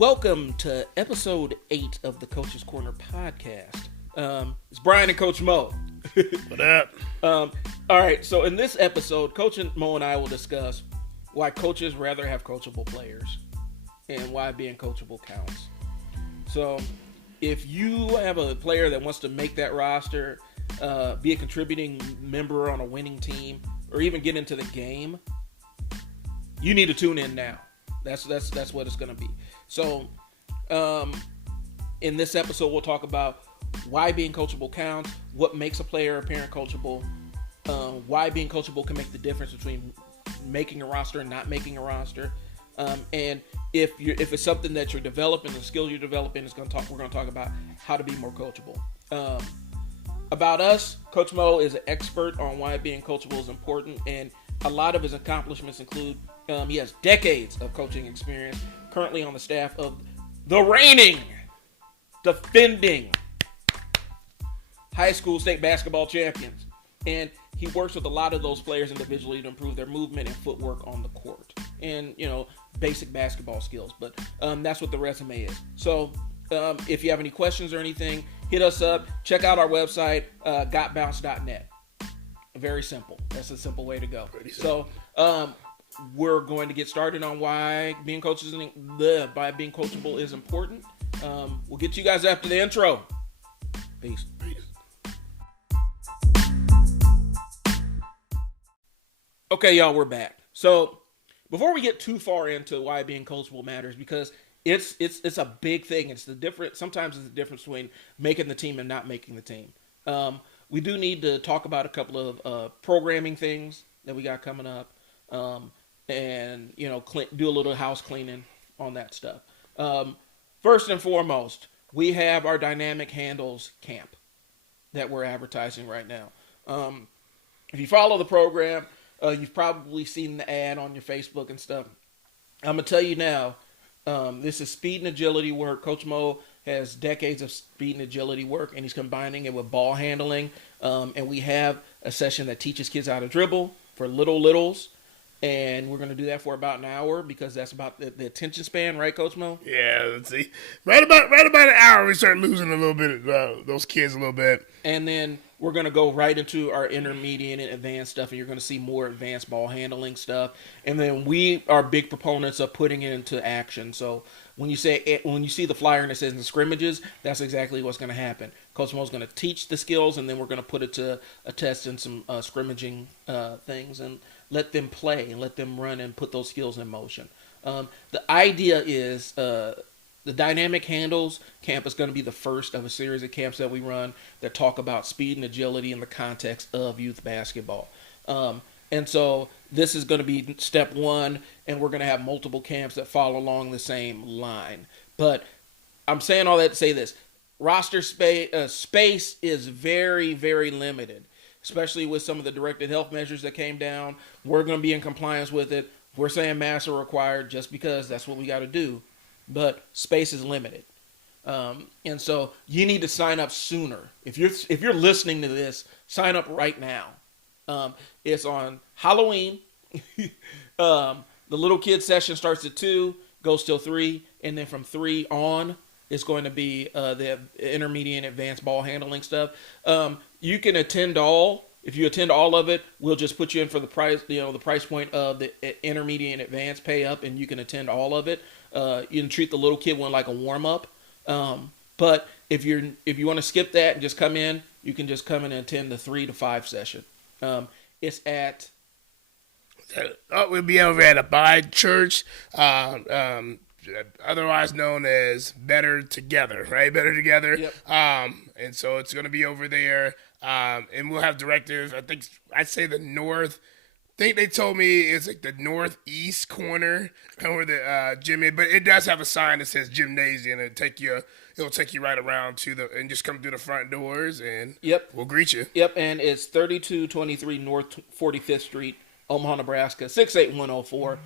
Welcome to episode 8 of the Coach's Corner podcast. It's Brian and Coach Moe. What up? All right, so in this episode, Coach Moe and I will discuss why coaches rather have coachable players and why being coachable counts. So if you have a player that wants to make that roster, be a contributing member on a winning team, or even get into the game, you need to tune in now. That's what it's going to be. So, in this episode, we'll talk about why being coachable counts, what makes a player or parent coachable, why being coachable can make the difference between making a roster and not making a roster, and if it's something that you're developing, the skill you're developing we're going to talk about how to be more coachable. About us, Coach Moe is an expert on why being coachable is important, and a lot of his accomplishments include he has decades of coaching experience, currently on the staff of the reigning, defending high school state basketball champions. And he works with a lot of those players individually to improve their movement and footwork on the court and, basic basketball skills. But that's what the resume is. So if you have any questions or anything, hit us up. Check out our website, gotbounce.net. Very simple. That's a simple way to go. So we're going to get started on why being coachable is important. We'll get to you guys after the intro. Peace. Okay, y'all, we're back. So before we get too far into why being coachable matters, because it's a big thing. Sometimes it's the difference between making the team and not making the team. We do need to talk about a couple of programming things that we got coming up, and do a little house cleaning on that stuff. First and foremost, we have our Dynamic Handles camp that we're advertising right now. If you follow the program, you've probably seen the ad on your Facebook and stuff. I'm gonna tell you now, this is speed and agility work. Coach Moe has decades of speed and agility work, and he's combining it with ball handling. And we have a session that teaches kids how to dribble for littles. And we're going to do that for about an hour because that's about the attention span, right, Coach Moe? Yeah, let's see. Right about an hour, we start losing a little bit of those kids a little bit. And then we're going to go right into our intermediate and advanced stuff, and you're going to see more advanced ball handling stuff. And then we are big proponents of putting it into action. So when you see the flyer and it says in scrimmages, that's exactly what's going to happen. Coach Moe is going to teach the skills, and then we're going to put it to a test and some scrimmaging things, and let them play and let them run and put those skills in motion. The idea is the Dynamic Handles camp is going to be the first of a series of camps that we run that talk about speed and agility in the context of youth basketball. And so this is going to be step one, and we're going to have multiple camps that follow along the same line. But I'm saying all that to say this. Roster space is very, very limited, especially with some of the directed health measures that came down. We're going to be in compliance with it. We're saying masks are required just because that's what we got to do. But space is limited. And so you need to sign up sooner. If you're listening to this, sign up right now. It's on Halloween. The little kid session starts at 2, goes till 3, and then from 3 on, it's going to be the intermediate and advanced ball handling stuff. You can attend all. If you attend all of it, we'll just put you in for the price, the price point of the intermediate and advanced, pay up, and you can attend all of it. You can treat the little kid one like a warm up. But if you want to skip that and just come in, you can just come in and attend the 3 to 5 session. It's at. We'll be over at Abide Church. Otherwise known as Better Together, right? Better Together. Yep. And so it's going to be over there. And we'll have directives. I'd say the north. I think they told me it's like the northeast corner where the gym is, but it does have a sign that says gymnasium. It'll take you right around and just come through the front doors, and we'll greet you. Yep, and it's 3223 North 45th Street, Omaha, Nebraska, 68104.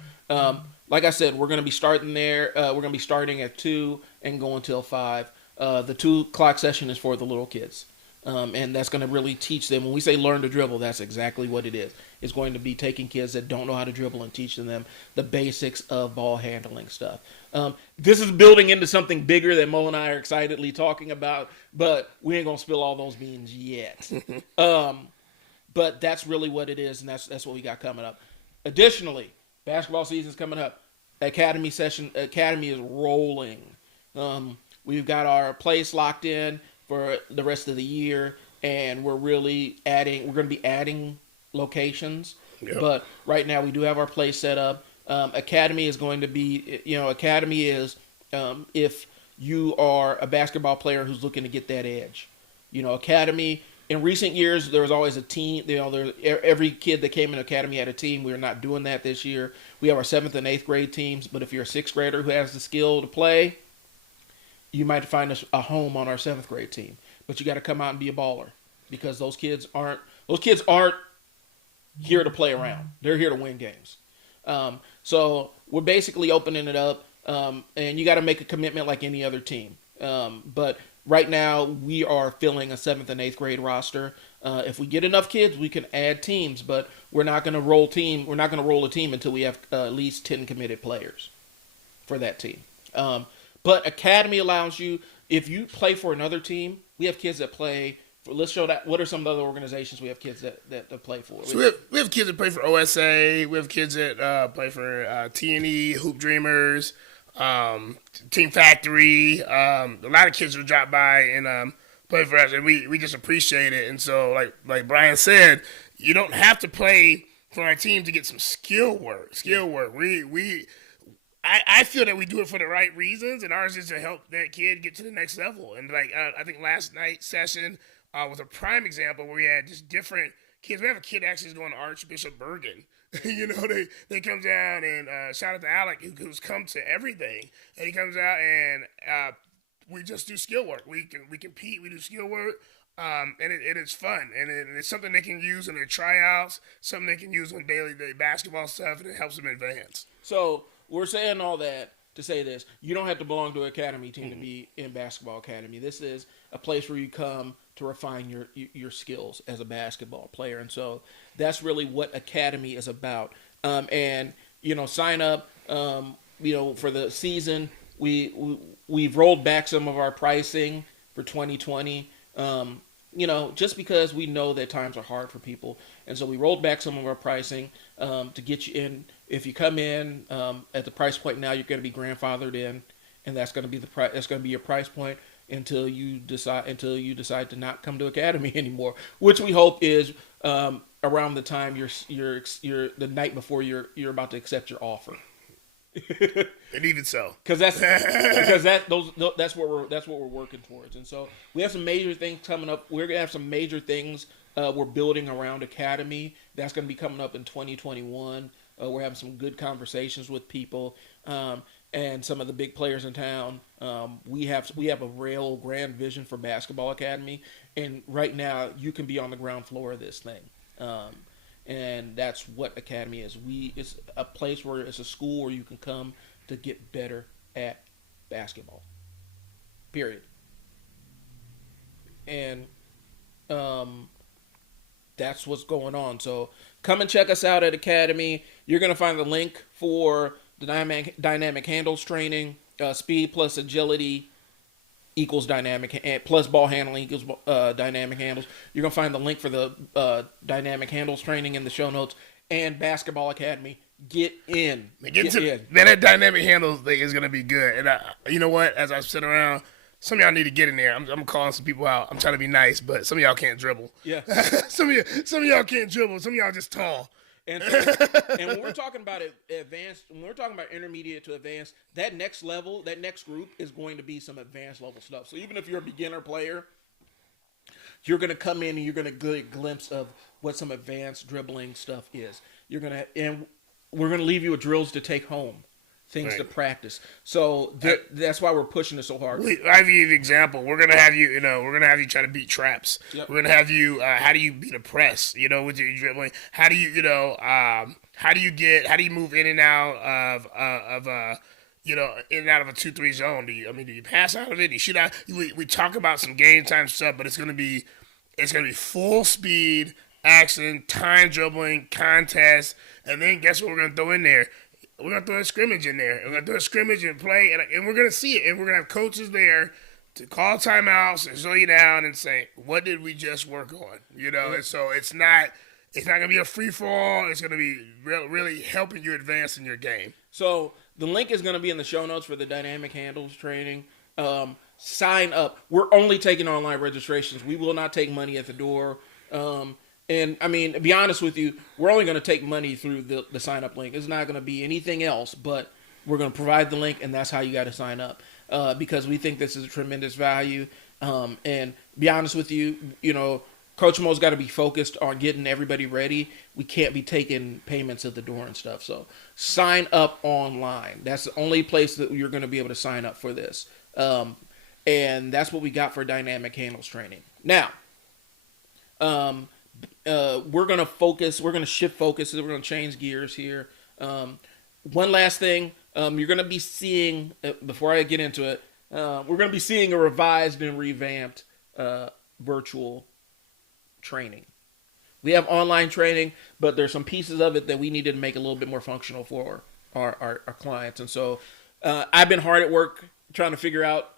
Like I said, we're going to be starting there. We're going to be starting at 2 and going till 5. The 2 o'clock session is for the little kids. And that's going to really teach them. When we say learn to dribble, that's exactly what it is. It's going to be taking kids that don't know how to dribble and teaching them the basics of ball handling stuff. This is building into something bigger that Moe and I are excitedly talking about, but we ain't going to spill all those beans yet. But that's really what it is, and that's what we got coming up. Additionally, basketball season's coming up. Academy is rolling. We've got our place locked in for the rest of the year, and we're really adding. We're going to be adding locations, Yep. but right now we do have our place set up. Academy is going to be, Academy is if you are a basketball player who's looking to get that edge. Academy. In recent years, there was always a team. Every kid that came in Academy had a team. We're not doing that this year. We have our 7th and 8th grade teams, but if you're a 6th grader who has the skill to play, you might find a home on our 7th grade team. But you got to come out and be a baller, because those kids aren't here to play around. They're here to win games. So we're basically opening it up, and you got to make a commitment like any other team. But right now we are filling a 7th and 8th grade roster. If we get enough kids, we can add teams, but we're not going to roll a team until we have at least 10 committed players for that team. But Academy allows you, if you play for another team, we have kids that play. Let's show that. What are some of the other organizations we have kids that play for? So we have kids that play for OSA. We have kids that play for T&E, Hoop Dreamers, Team Factory. A lot of kids will drop by and play for us, and we just appreciate it. And so, like Brian said, you don't have to play for our team to get some skill work. I feel that we do it for the right reasons, and ours is to help that kid get to the next level. And I think last night's session was a prime example where we had just different kids. We have a kid actually who's going to Archbishop Bergen. They come down, and shout out to Alec who's come to everything, and he comes out and we just do skill work. We compete, we do skill work. And it is fun, and it's something they can use in their tryouts, something they can use on daily basketball stuff, and it helps them advance. So we're saying all that to say this: you don't have to belong to an academy team to be in basketball academy. This is a place where you come to refine your skills as a basketball player, and so that's really what academy is about. And sign up. For the season, we've rolled back some of our pricing for 2020. Just because we know that times are hard for people, and so we rolled back some of our pricing to get you in. If you come in at the price point now, you're going to be grandfathered in, and that's going to be that's going to be your price point until you decide to not come to academy anymore. Which we hope is around the time you're the night before you're about to accept your offer. And even so, that's what we're working towards. And so we have some major things coming up. We're gonna have some major things we're building around academy. That's gonna be coming up in 2021. We're having some good conversations with people and some of the big players in town. We have a real grand vision for basketball academy, and right now you can be on the ground floor of this thing. And that's what academy is. It's a place where it's a school where you can come to get better at basketball. Period. And that's what's going on. So come and check us out at academy. You're going to find the link for the dynamic handles training. Speed plus agility equals dynamic, plus ball handling equals dynamic handles. You're going to find the link for the dynamic handles training in the show notes. And Basketball Academy, get in. Get in. Man, that dynamic handles thing is going to be good. And you know what? As I sit around, some of y'all need to get in there. I'm calling some people out. I'm trying to be nice, but some of y'all can't dribble. Yeah. some of y'all can't dribble. Some of y'all just tall. And when we're talking about advanced, when we're talking about intermediate to advanced, that next level, that next group is going to be some advanced level stuff. So even if you're a beginner player, you're going to come in and you're going to get a glimpse of what some advanced dribbling stuff is. And we're going to leave you with drills to take home, things to practice. So that's why we're pushing it so hard. I'll give you an example. We're gonna have you, try to beat traps. Yep. We're gonna have you. How do you beat a press? With your dribbling. How do you, how do you move in and out of in and out of a 2-3 zone? Do you pass out of it? Do you shoot out? We talk about some game time stuff, but it's gonna be It's going to be full speed, action, time dribbling, contest, and then guess what we're going to throw in there? We're going to throw a scrimmage in there. We're going to throw a scrimmage and play, and we're going to see it. And we're going to have coaches there to call timeouts and slow you down and say, what did we just work on? And so it's not going to be a free for all. It's going to be really helping you advance in your game. So the link is going to be in the show notes for the dynamic handles training. Sign up. We're only taking online registrations. We will not take money at the door. And I mean, to be honest with you, we're only going to take money through the sign up link. It's not going to be anything else, but we're going to provide the link, and that's how you got to sign up because we think this is a tremendous value. And be honest with you, Coach Mo's got to be focused on getting everybody ready. We can't be taking payments at the door and stuff. So sign up online. That's the only place that you're going to be able to sign up for this. And that's what we got for dynamic handles training. Now, we're going to focus. We're going to shift focuses. We're going to change gears here. One last thing. You're going to be seeing, before I get into it, we're going to be seeing a revised and revamped virtual training. We have online training, but there's some pieces of it that we needed to make a little bit more functional for our clients. And so I've been hard at work trying to figure out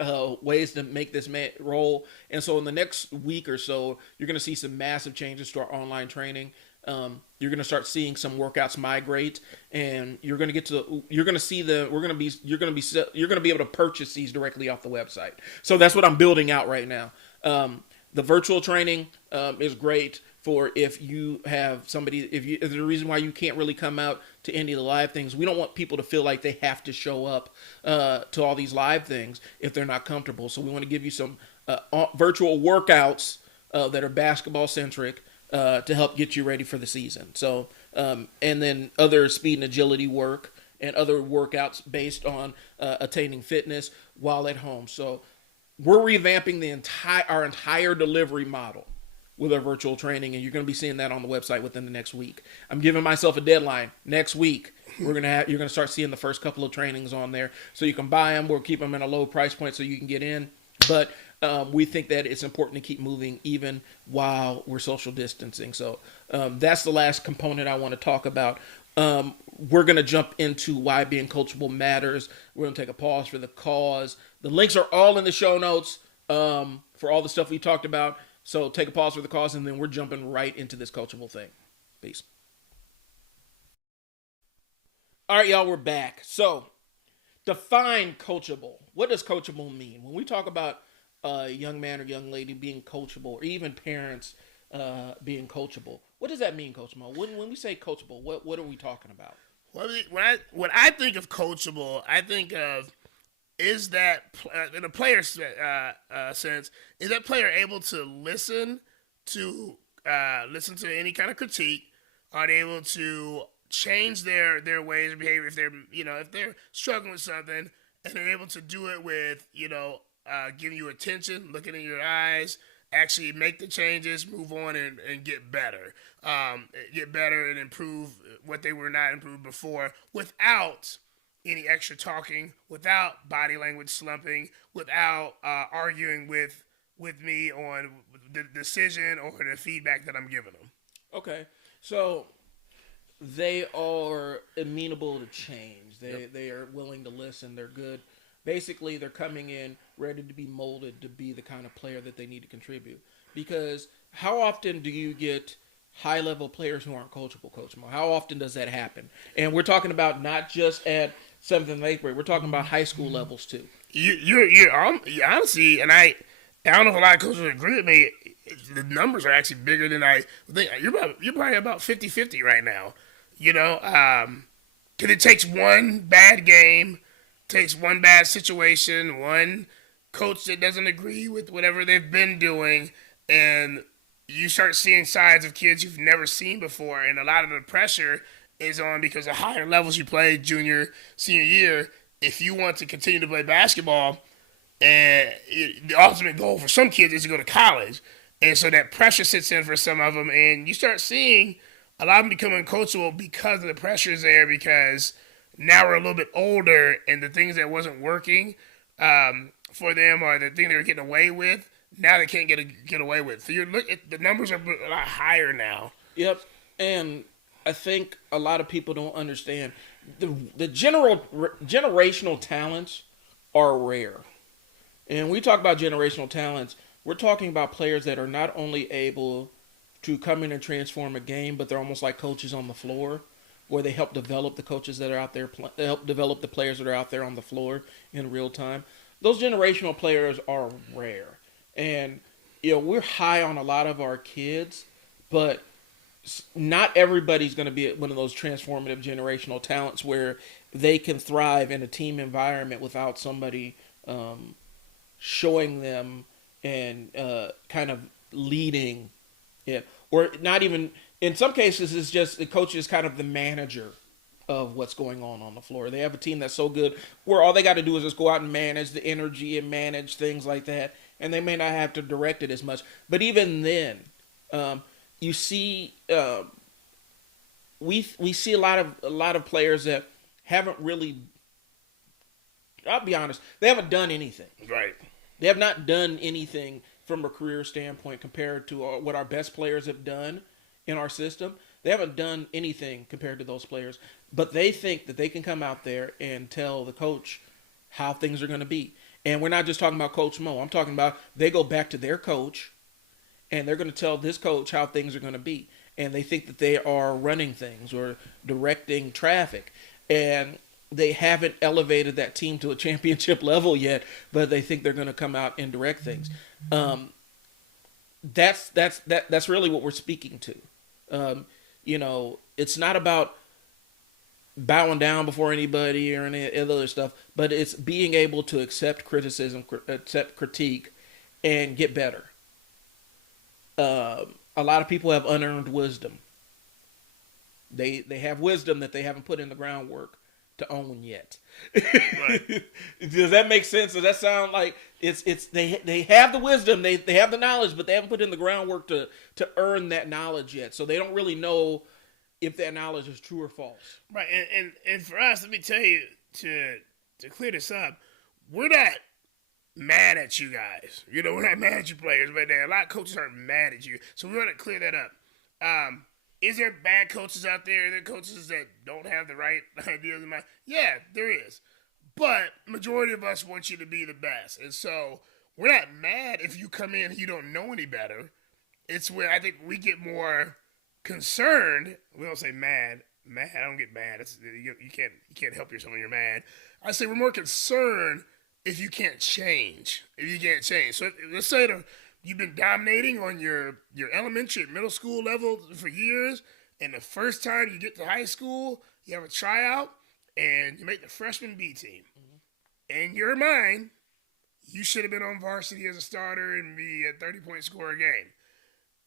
ways to make this roll. And so in the next week or so, you're going to see some massive changes to our online training. You're going to start seeing some workouts migrate, and you're going to be able to purchase these directly off the website. So that's what I'm building out right now. The virtual training is great for if you have somebody, if there's a reason why you can't really come out to any of the live things. We don't want people to feel like they have to show up to all these live things if they're not comfortable. So we want to give you some virtual workouts that are basketball centric to help get you ready for the season. So, and then other speed and agility work and other workouts based on attaining fitness while at home. So we're revamping our entire delivery model with our virtual training, and you're going to be seeing that on the website within the next week. I'm giving myself a deadline. Next week, you're going to start seeing the first couple of trainings on there, so you can buy them. We'll keep them in a low price point so you can get in. But we think that it's important to keep moving even while we're social distancing. So that's the last component I want to talk about. We're going to jump into why being coachable matters. We're going to take a pause for the cause. The links are all in the show notes for all the stuff we talked about. So take a pause for the cause, and then we're jumping right into this coachable thing. Peace. All right, y'all, we're back. So define coachable. What does coachable mean? When we talk about a young man or young lady being coachable, or even parents being coachable, what does that mean, Coach Mo? When we say coachable, what are we talking about? When I think of coachable, I think of is that in a player sense, is that player able to listen to any kind of critique? Are they able to change their ways of behavior if they're struggling with something, and they're able to do it with giving you attention, looking in your eyes, actually make the changes, move on, and get better, and improve what they were not improved before without any extra talking, without body language slumping, without arguing with me on the decision or the feedback that I'm giving them. Okay, so they are amenable to change. They are willing to listen. They're good. Basically, they're coming in ready to be molded to be the kind of player that they need to contribute. Because how often do you get high-level players who aren't coachable, Coach Mo? How often does that happen? And we're talking about not just at 7th and 8th grade. We're talking about high school levels too. You're honestly, and I don't know if a lot of coaches would agree with me. The numbers are actually bigger than I think. You're probably about 50-50 right now. Because it takes one bad game, takes one bad situation, one coach that doesn't agree with whatever they've been doing, and you start seeing sides of kids you've never seen before, and a lot of the pressure is on because the higher levels you play, junior, senior year, if you want to continue to play basketball, and the ultimate goal for some kids is to go to college. And so that pressure sits in for some of them, and you start seeing a lot of them become uncoachable because of the pressures there, because now we're a little bit older, and the things that wasn't working for them or the thing they were getting away with now they can't get away with. So the numbers are a lot higher now. Yep. And I think a lot of people don't understand the generational talents are rare. And we talk about generational talents, we're talking about players that are not only able to come in and transform a game, but they're almost like coaches on the floor, where they help develop the coaches that are out there, they help develop the players that are out there on the floor in real time. Those generational players are rare, and we're high on a lot of our kids, but not everybody's going to be one of those transformative generational talents where they can thrive in a team environment without somebody showing them and kind of leading it, or not even. In some cases, it's just the coach is kind of the manager of what's going on the floor. They have a team that's so good where all they got to do is just go out and manage the energy and manage things like that, and they may not have to direct it as much. But even then, you see, we see a lot of players that haven't really. I'll be honest, they haven't done anything. Right. They have not done anything from a career standpoint compared to what our best players have done in our system. They haven't done anything compared to those players, but they think that they can come out there and tell the coach how things are going to be. And we're not just talking about Coach Moe. I'm talking about they go back to their coach and they're going to tell this coach how things are going to be. And they think that they are running things or directing traffic. And they haven't elevated that team to a championship level yet, but they think they're going to come out and direct things. That's really what we're speaking to. It's not about bowing down before anybody or any other stuff, but it's being able to accept criticism, accept critique, and get better. A lot of people have unearned wisdom. They have wisdom that they haven't put in the groundwork to own yet. Right. Does that make sense? Does that sound like they have the wisdom, they have the knowledge, but they haven't put in the groundwork to earn that knowledge yet. So they don't really know if that knowledge is true or false. Right. And for us, let me tell you, to clear this up, we're not mad at you guys. We're not mad at you players, but a lot of coaches aren't mad at you. So we want to clear that up. Is there bad coaches out there? Are there coaches that don't have the right ideas in mind? Yeah, there is. But majority of us want you to be the best. And so we're not mad if you come in and you don't know any better. It's where I think we get more concerned. We don't say mad. Mad, I don't get mad. You can't help yourself when you're mad. I say we're more concerned if you can't change. So let's say you've been dominating on your elementary and middle school level for years, and the first time you get to high school, you have a tryout, and you make the freshman B team. Mm-hmm. In your mind, you should have been on varsity as a starter and be a 30-point scorer a game.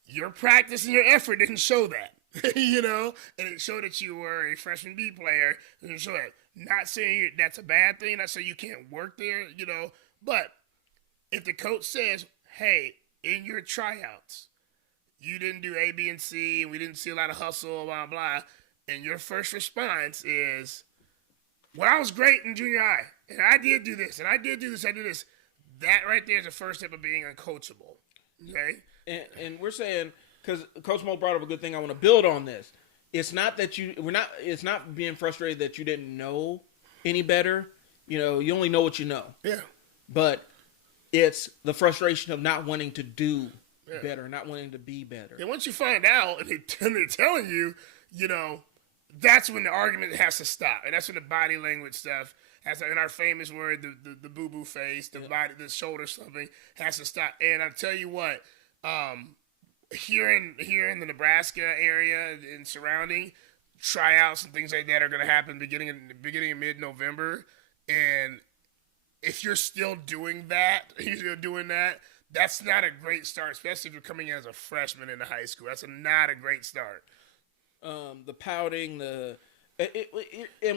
Your practice and your effort didn't show that, and it showed that you were a freshman B player. It didn't show that. Not saying that's a bad thing, not saying you can't work there, but if the coach says, hey, in your tryouts, you didn't do A, B, and C, and we didn't see a lot of hustle, blah, blah, and your first response is, well, I was great in junior high, and I did do this, and I did do this, I did this. That right there is the first step of being uncoachable, okay? And we're saying, because Coach Mo brought up a good thing, I want to build on this. It's not that it's not being frustrated that you didn't know any better. You only know what you know. Yeah. But it's the frustration of not wanting to do better, not wanting to be better. And once you find out and they're telling you, that's when the argument has to stop. And that's when the body language stuff, in our famous word, the boo-boo face, the body, the shoulder slumping has to stop. And I'll tell you what, here in the Nebraska area and surrounding, tryouts and things like that are going to happen beginning of mid-November. And if you're still doing that, that's not a great start, especially if you're coming in as a freshman in high school. That's not a great start. The pouting, and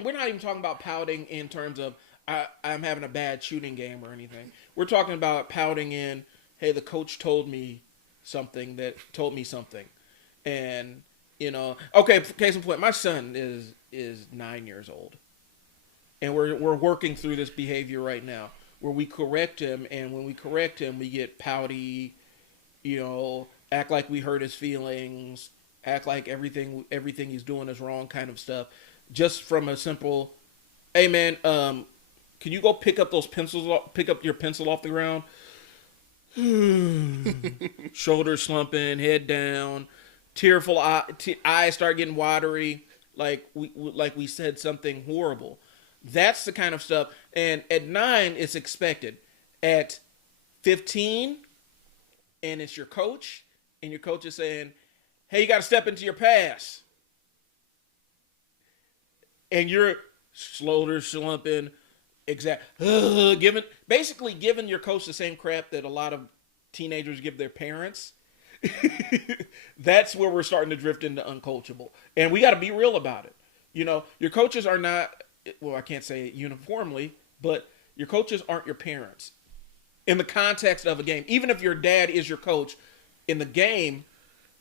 we're not even talking about pouting in terms of I'm having a bad shooting game or anything. We're talking about pouting in, hey, the coach told me something, and okay, case in point, my son is 9 years old, and we're working through this behavior right now where we correct him, and when we correct him, we get pouty, act like we hurt his feelings, act like everything he's doing is wrong, kind of stuff. Just from a simple, hey man, can you go pick up your pencil off the ground? Shoulders slumping, head down, tearful eyes start getting watery, like we said something horrible. That's the kind of stuff. And at 9, it's expected. At 15, and it's your coach, and your coach is saying, "Hey, you got to step into your pass," and you're shoulders slumping, giving your coach the same crap that a lot of teenagers give their parents. That's where we're starting to drift into uncoachable, and we got to be real about it. Your coaches are not, well, I can't say it uniformly, but your coaches aren't your parents in the context of a game. Even if your dad is your coach in the game,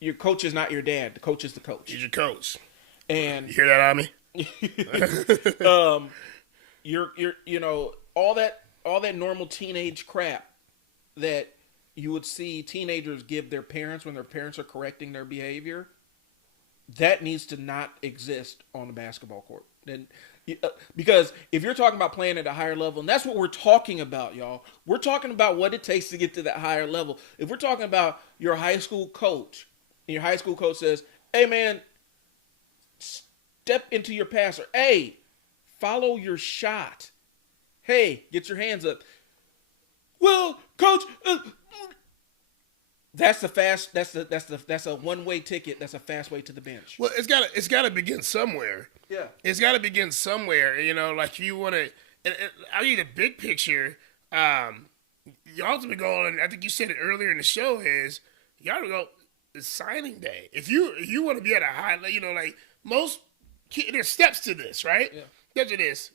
your coach is not your dad. The coach is the coach. He's your coach. And you hear that, Ami? all that normal teenage crap that you would see teenagers give their parents when their parents are correcting their behavior, that needs to not exist on the basketball court. And because if you're talking about playing at a higher level, and that's what we're talking about, y'all. We're talking about what it takes to get to that higher level. If we're talking about your high school coach, and your high school coach says, "Hey man, step into your passer. Hey, follow your shot. Hey, get your hands up." Well, coach, that's a one-way ticket. That's a fast way to the bench. Well, it's gotta begin somewhere. Yeah, it's gotta begin somewhere. Like you want to. I'll give you the big picture. You ultimately go on. I think you said it earlier in the show. Is you gotta go. It's signing day. If you want to be at a high, like most, there's steps to this, right? Yeah. Steps to this.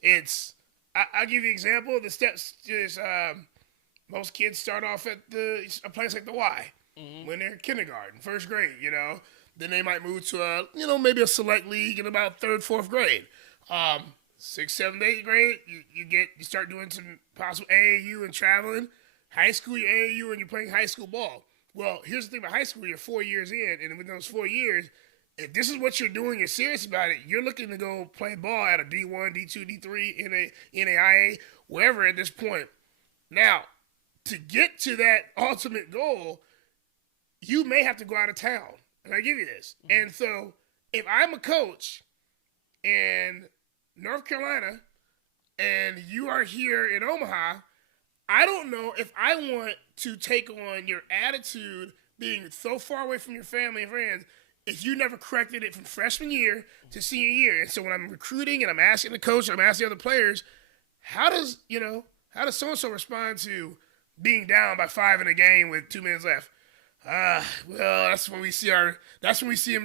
I'll give you an example. The steps is most kids start off at a place like the Y when they're in kindergarten, first grade. Then they might move to maybe a select league in about 3rd, 4th grade. 6th, 7th, 8th grade, you start doing some possible AAU and traveling. High school, you're AAU and you're playing high school ball. Well, here's the thing about high school: you're 4 years in, and within those 4 years, if this is what you're doing, you're serious about it, you're looking to go play ball at a D1, D2, D3, NAIA, wherever at this point. Now, to get to that ultimate goal, you may have to go out of town. And I give you this. Mm-hmm. And so, if I'm a coach in North Carolina and you are here in Omaha, I don't know if I want to take on your attitude being so far away from your family and friends if you never corrected it from freshman year to senior year. And so when I'm recruiting and I'm asking the coach or I'm asking other players, how does so-and-so respond to being down by 5 in a game with 2 minutes left? Well, that's when we see him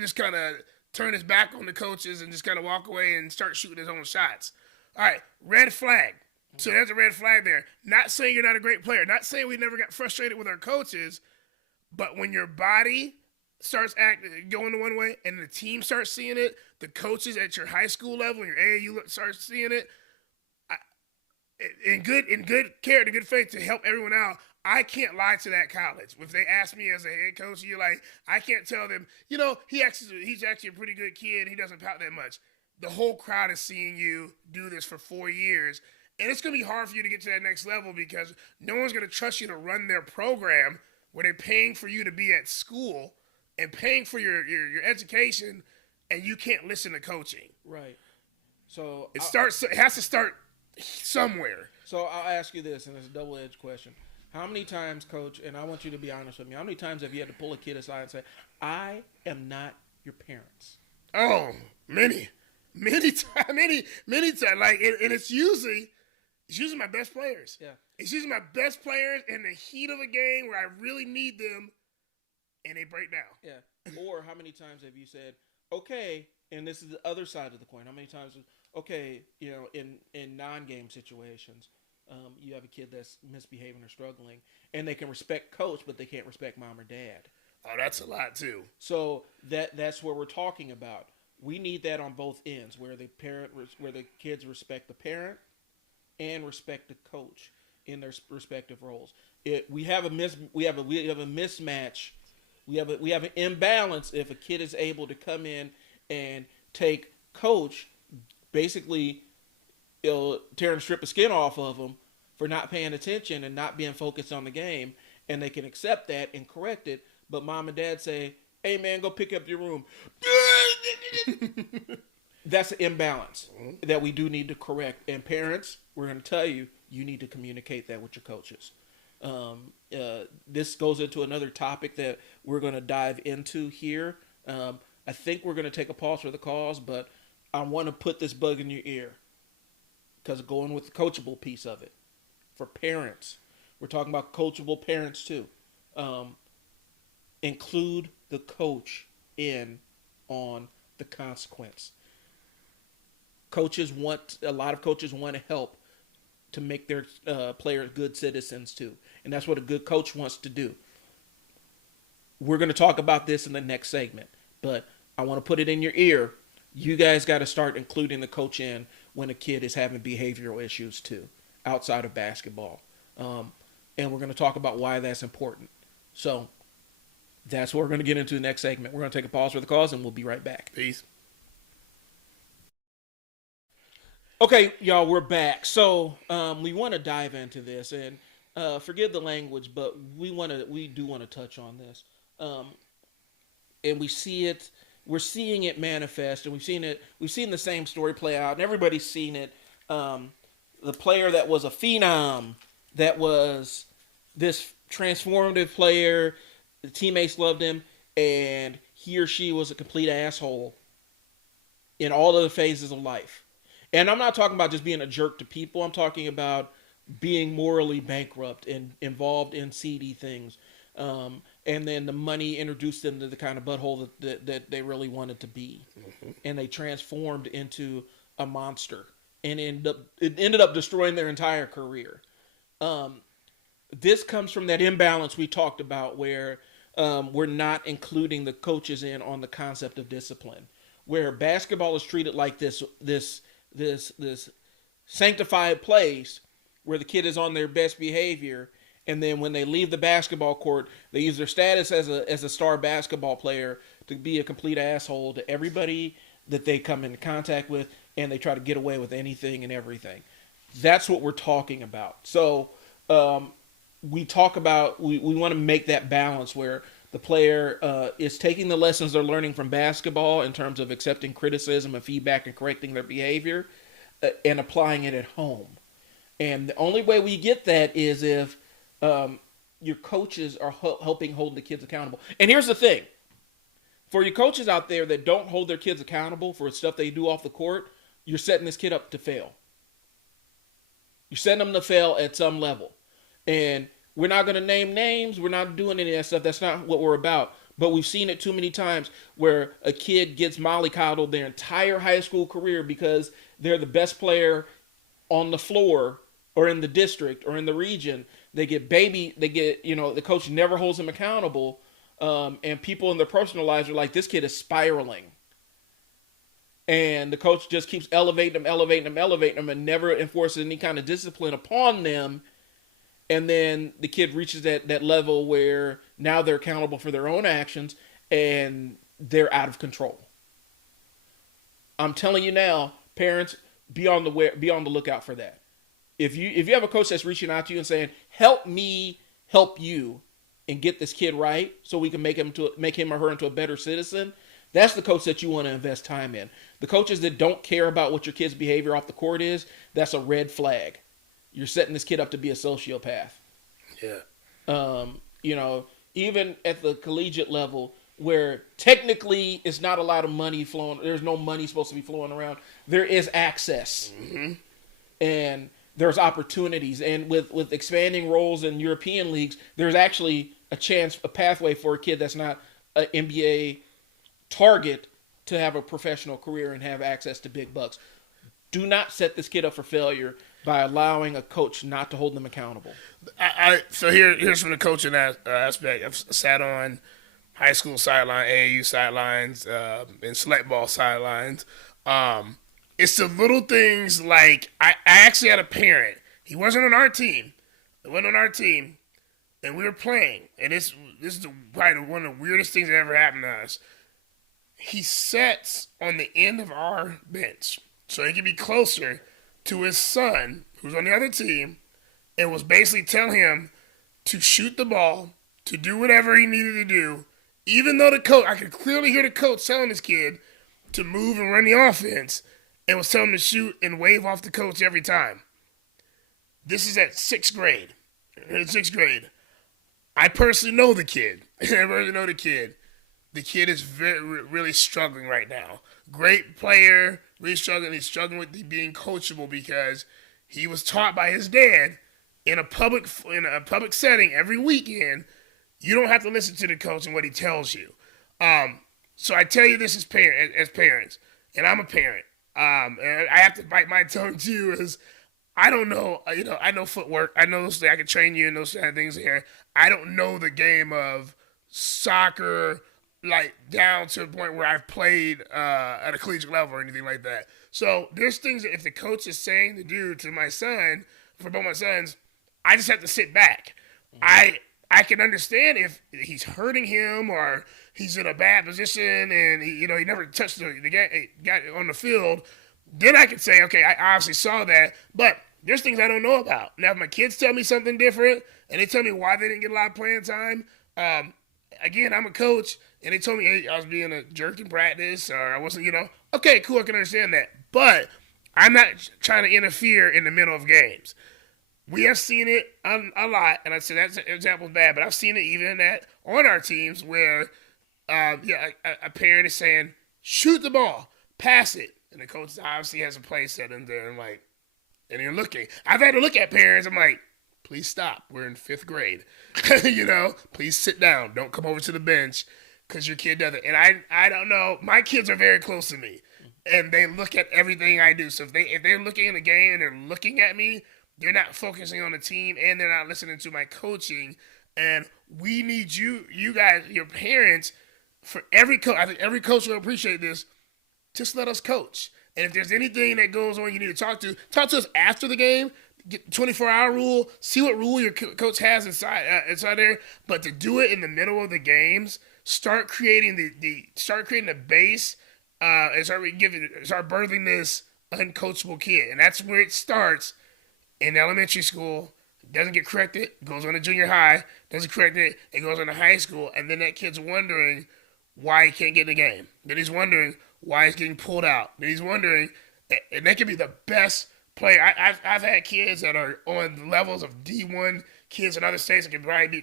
just kind of turn his back on the coaches and just kind of walk away and start shooting his own shots. All right, red flag. So there's a red flag there. Not saying you're not a great player. Not saying we never got frustrated with our coaches. But when your body starts going the one way and the team starts seeing it, the coaches at your high school level and your AAU start seeing it, in good care, in good faith to help everyone out, I can't lie to that college. If they ask me as a head coach, I can't tell them, he's actually a pretty good kid. He doesn't pout that much. The whole crowd is seeing you do this for 4 years. And it's going to be hard for you to get to that next level because no one's going to trust you to run their program where they're paying for you to be at school and paying for your education, and you can't listen to coaching. Right. So it has to start somewhere. So I'll ask you this, and it's a double-edged question. How many times, Coach, and I want you to be honest with me, how many times have you had to pull a kid aside and say, "I am not your parents"? Oh, many times. Like, and it's usually my best players. Yeah. It's usually my best players in the heat of a game where I really need them, and they break down. Yeah. Or how many times have you said, "Okay," and this is the other side of the coin. How many times, okay, in non-game situations, you have a kid that's misbehaving or struggling, and they can respect coach, but they can't respect mom or dad. Oh, that's a lot too. So that's what we're talking about. We need that on both ends, where the kids respect the parent and respect the coach. in their respective roles. We have a mismatch. We have an imbalance if a kid is able to come in and take coach basically tearing a strip of skin off of them for not paying attention and not being focused on the game, and they can accept that and correct it. But mom and dad say, "Hey man, go pick up your room." That's an imbalance that we do need to correct. And parents, we're going to tell you, you need to communicate that with your coaches. This goes into another topic that we're going to dive into here. I think we're going to take a pause for the cause, but I want to put this bug in your ear because going with the coachable piece of it for parents. We're talking about coachable parents too. Include the coach in on the consequence. A lot of coaches want to help to make their players good citizens too, and that's what a good coach wants to do. We're going to talk about this in the next segment, but I want to put it in your ear. You guys got to start including the coach in when a kid is having behavioral issues too, outside of basketball, and we're going to talk about why that's important. So that's what we're going to get into the next segment. We're going to take a pause for the cause, and we'll be right back. Peace. Okay, y'all, we're back. So we want to dive into this, and forgive the language, but we do want to touch on this, and we see it. We're seeing it manifest, and we've seen the same story play out, and everybody's seen it. The player that was a phenom, that was this transformative player, the teammates loved him, and he or she was a complete asshole in all of the phases of life. And I'm not talking about just being a jerk to people. I'm talking about being morally bankrupt and involved in seedy things. And then the money introduced them to the kind of butthole that they really wanted to be. Mm-hmm. And they transformed into a monster. And it ended up destroying their entire career. This comes from that imbalance we talked about where we're not including the coaches in on the concept of discipline. Where basketball is treated like this sanctified place where the kid is on their best behavior, and then when they leave the basketball court, they use their status as a star basketball player to be a complete asshole to everybody that they come into contact with, and they try to get away with anything and everything. That's what we're talking about. So we want to make that balance where the player is taking the lessons they're learning from basketball in terms of accepting criticism and feedback and correcting their behavior and applying it at home. And the only way we get that is if your coaches are helping hold the kids accountable. And here's the thing. For your coaches out there that don't hold their kids accountable for stuff they do off the court, you're setting this kid up to fail. You're setting them to fail at some level. And we're not going to name names. We're not doing any of that stuff. That's not what we're about. But we've seen it too many times where a kid gets mollycoddled their entire high school career because they're the best player on the floor or in the district or in the region. The coach never holds them accountable. And people in their personal lives are like, this kid is spiraling. And the coach just keeps elevating them and never enforces any kind of discipline upon them. And then the kid reaches that level where now they're accountable for their own actions and they're out of control. I'm telling you now, parents, be on the lookout for that. If you have a coach that's reaching out to you and saying, "Help me help you and get this kid right so we can make him or her into a better citizen," that's the coach that you want to invest time in. The coaches that don't care about what your kid's behavior off the court is, that's a red flag. You're setting this kid up to be a sociopath. Yeah. Even at the collegiate level, where technically it's not a lot of money flowing, there's no money supposed to be flowing around. There is access, and there's opportunities. And with expanding roles in European leagues, there's actually a pathway for a kid that's not an NBA target to have a professional career and have access to big bucks. Do not set this kid up for failure by allowing a coach not to hold them accountable. So here's from the coaching aspect. I've sat on high school sideline, AAU sidelines, and select ball sidelines. It's the little things like I actually had a parent. He wasn't on our team, that went on our team, and we were playing, and this is probably one of the weirdest things that ever happened to us. He sits on the end of our bench so he could be closer to his son, who's on the other team, and was basically telling him to shoot the ball, to do whatever he needed to do, even though the coach, I could clearly hear the coach telling this kid to move and run the offense, and was telling him to shoot and wave off the coach every time. This is at sixth grade. In sixth grade. I personally know the kid. The kid is really struggling right now. Great player, really struggling. He's struggling with being coachable because he was taught by his dad in a public setting every weekend. You don't have to listen to the coach and what he tells you. So I tell you this as parents, and I'm a parent. And I have to bite my tongue too, as I don't know. I know footwork. I know those things. I can train you in those kind of things here. I don't know the game of soccer like down to the point where I've played at a collegiate level or anything like that. So there's things that if the coach is saying to do to my son, for both my sons, I just have to sit back. I can understand if he's hurting him or he's in a bad position and he never touched the got on the field. Then I can say, okay, I obviously saw that, but there's things I don't know about. Now, if my kids tell me something different and they tell me why they didn't get a lot of playing time, again, I'm a coach, and they told me, hey, I was being a jerk in practice or I wasn't, okay, cool, I can understand that. But I'm not trying to interfere in the middle of games. We have seen it a lot, and I said that example is bad, but I've seen it even on our teams where, a parent is saying, shoot the ball, pass it, and the coach obviously has a play set in there, and you're looking. I've had to look at parents, I'm like, please stop, we're in fifth grade, please sit down, don't come over to the bench, because your kid does it. And I don't know, my kids are very close to me, and they look at everything I do, so if they're looking in the game and they're looking at me, they're not focusing on the team, and they're not listening to my coaching. And we need you guys, your parents, for every coach. I think every coach will appreciate this. Just let us coach. And if there's anything that goes on, you need to talk to us after the game. Get 24-hour rule. See what rule your coach has inside there. But to do it in the middle of the games, start creating the base, and start birthing this uncoachable kid, and that's where it starts. In elementary school, doesn't get corrected, goes on to junior high, doesn't correct it, it goes on to high school, and then that kid's wondering why he can't get in the game. Then he's wondering why he's getting pulled out. Then he's wondering, and they could be the best player. I've had kids that are on levels of D1 kids in other states that can probably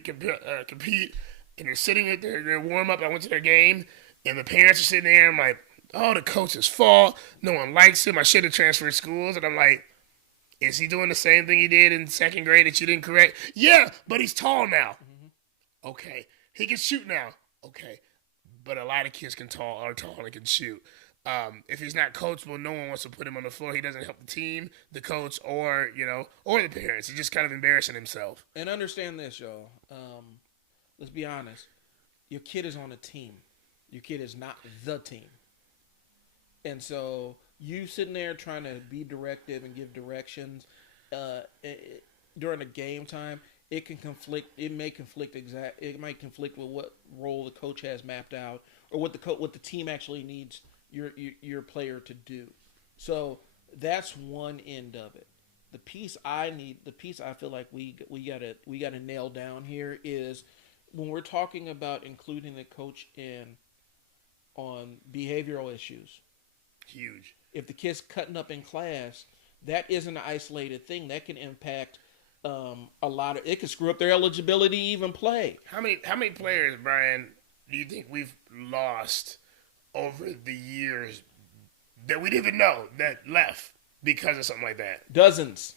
compete, and they're sitting at their warm up. I went to their game, and the parents are sitting there. I'm like, oh, the coach's fault. No one likes him. I should have transferred schools, and I'm like, is he doing the same thing he did in second grade that you didn't correct? Yeah, but he's tall now. Mm-hmm. Okay. He can shoot now. Okay. But a lot of kids are tall and can shoot. If he's not coachable, no one wants to put him on the floor. He doesn't help the team, the coach, or the parents. He's just kind of embarrassing himself. And understand this, y'all. Let's be honest. Your kid is on a team. Your kid is not the team. And so you sitting there trying to be directive and give directions during a game time, it can conflict. It may conflict It might conflict with what role the coach has mapped out, or what the team actually needs your player to do. So that's one end of it. The piece I feel like we gotta nail down here is when we're talking about including the coach on behavioral issues. Huge. If the kid's cutting up in class, that isn't an isolated thing. That can impact a lot of. It can screw up their eligibility to even play. How many players, Brian, do you think we've lost over the years that we didn't even know that left because of something like that? Dozens.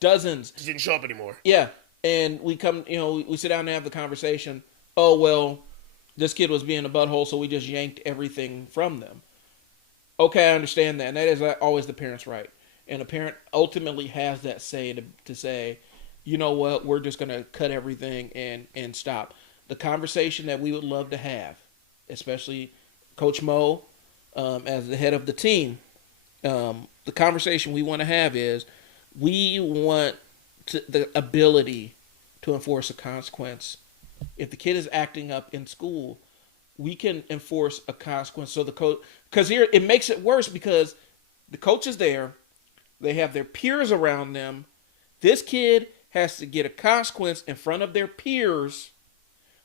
Just didn't show up anymore. Yeah, and we come. We sit down and have the conversation. Oh well, this kid was being a butthole, so we just yanked everything from them. Okay, I understand that, and that is always the parent's right. And a parent ultimately has that say to say, you know what, we're just going to cut everything and stop. The conversation that we would love to have, especially Coach Moe as the head of the team, the conversation we want to have is we want the ability to enforce a consequence. If the kid is acting up in school, we can enforce a consequence. So the coach, because here it makes it worse because the coach is there, they have their peers around them. This kid has to get a consequence in front of their peers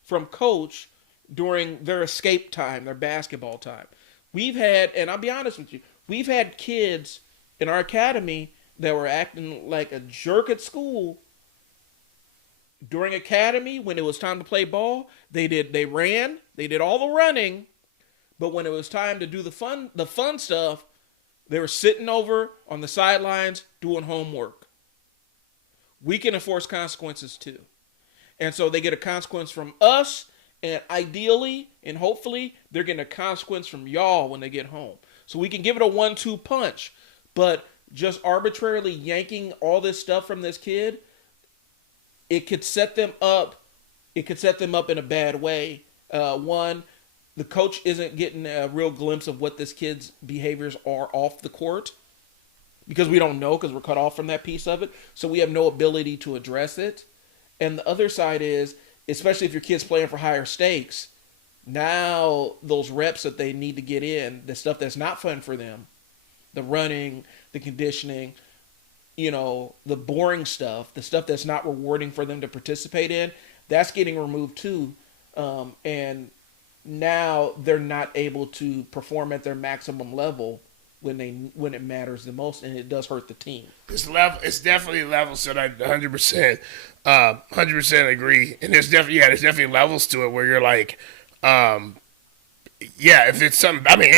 from coach during their escape time, their basketball time. We've had, and I'll be honest with you, we've had kids in our academy that were acting like a jerk at school during academy. When it was time to play ball, they ran, they did all the running, but when it was time to do the fun stuff, they were sitting over on the sidelines doing homework. We can enforce consequences too. And so they get a consequence from us, and ideally and hopefully they're getting a consequence from y'all when they get home. So we can give it a 1-2 punch, but just arbitrarily yanking all this stuff from this kid, it could set them up. It could set them up in a bad way. One, the coach isn't getting a real glimpse of what this kid's behaviors are off the court because we don't know because we're cut off from that piece of it. So we have no ability to address it. And the other side is, especially if your kid's playing for higher stakes, now those reps that they need to get in, the stuff that's not fun for them, the running, the conditioning, the boring stuff, the stuff that's not rewarding for them to participate in, that's getting removed too. And now they're not able to perform at their maximum level when it matters the most, and it does hurt the team. It's definitely levels, so I 100% agree. And there's definitely levels to it where you're like, if it's something,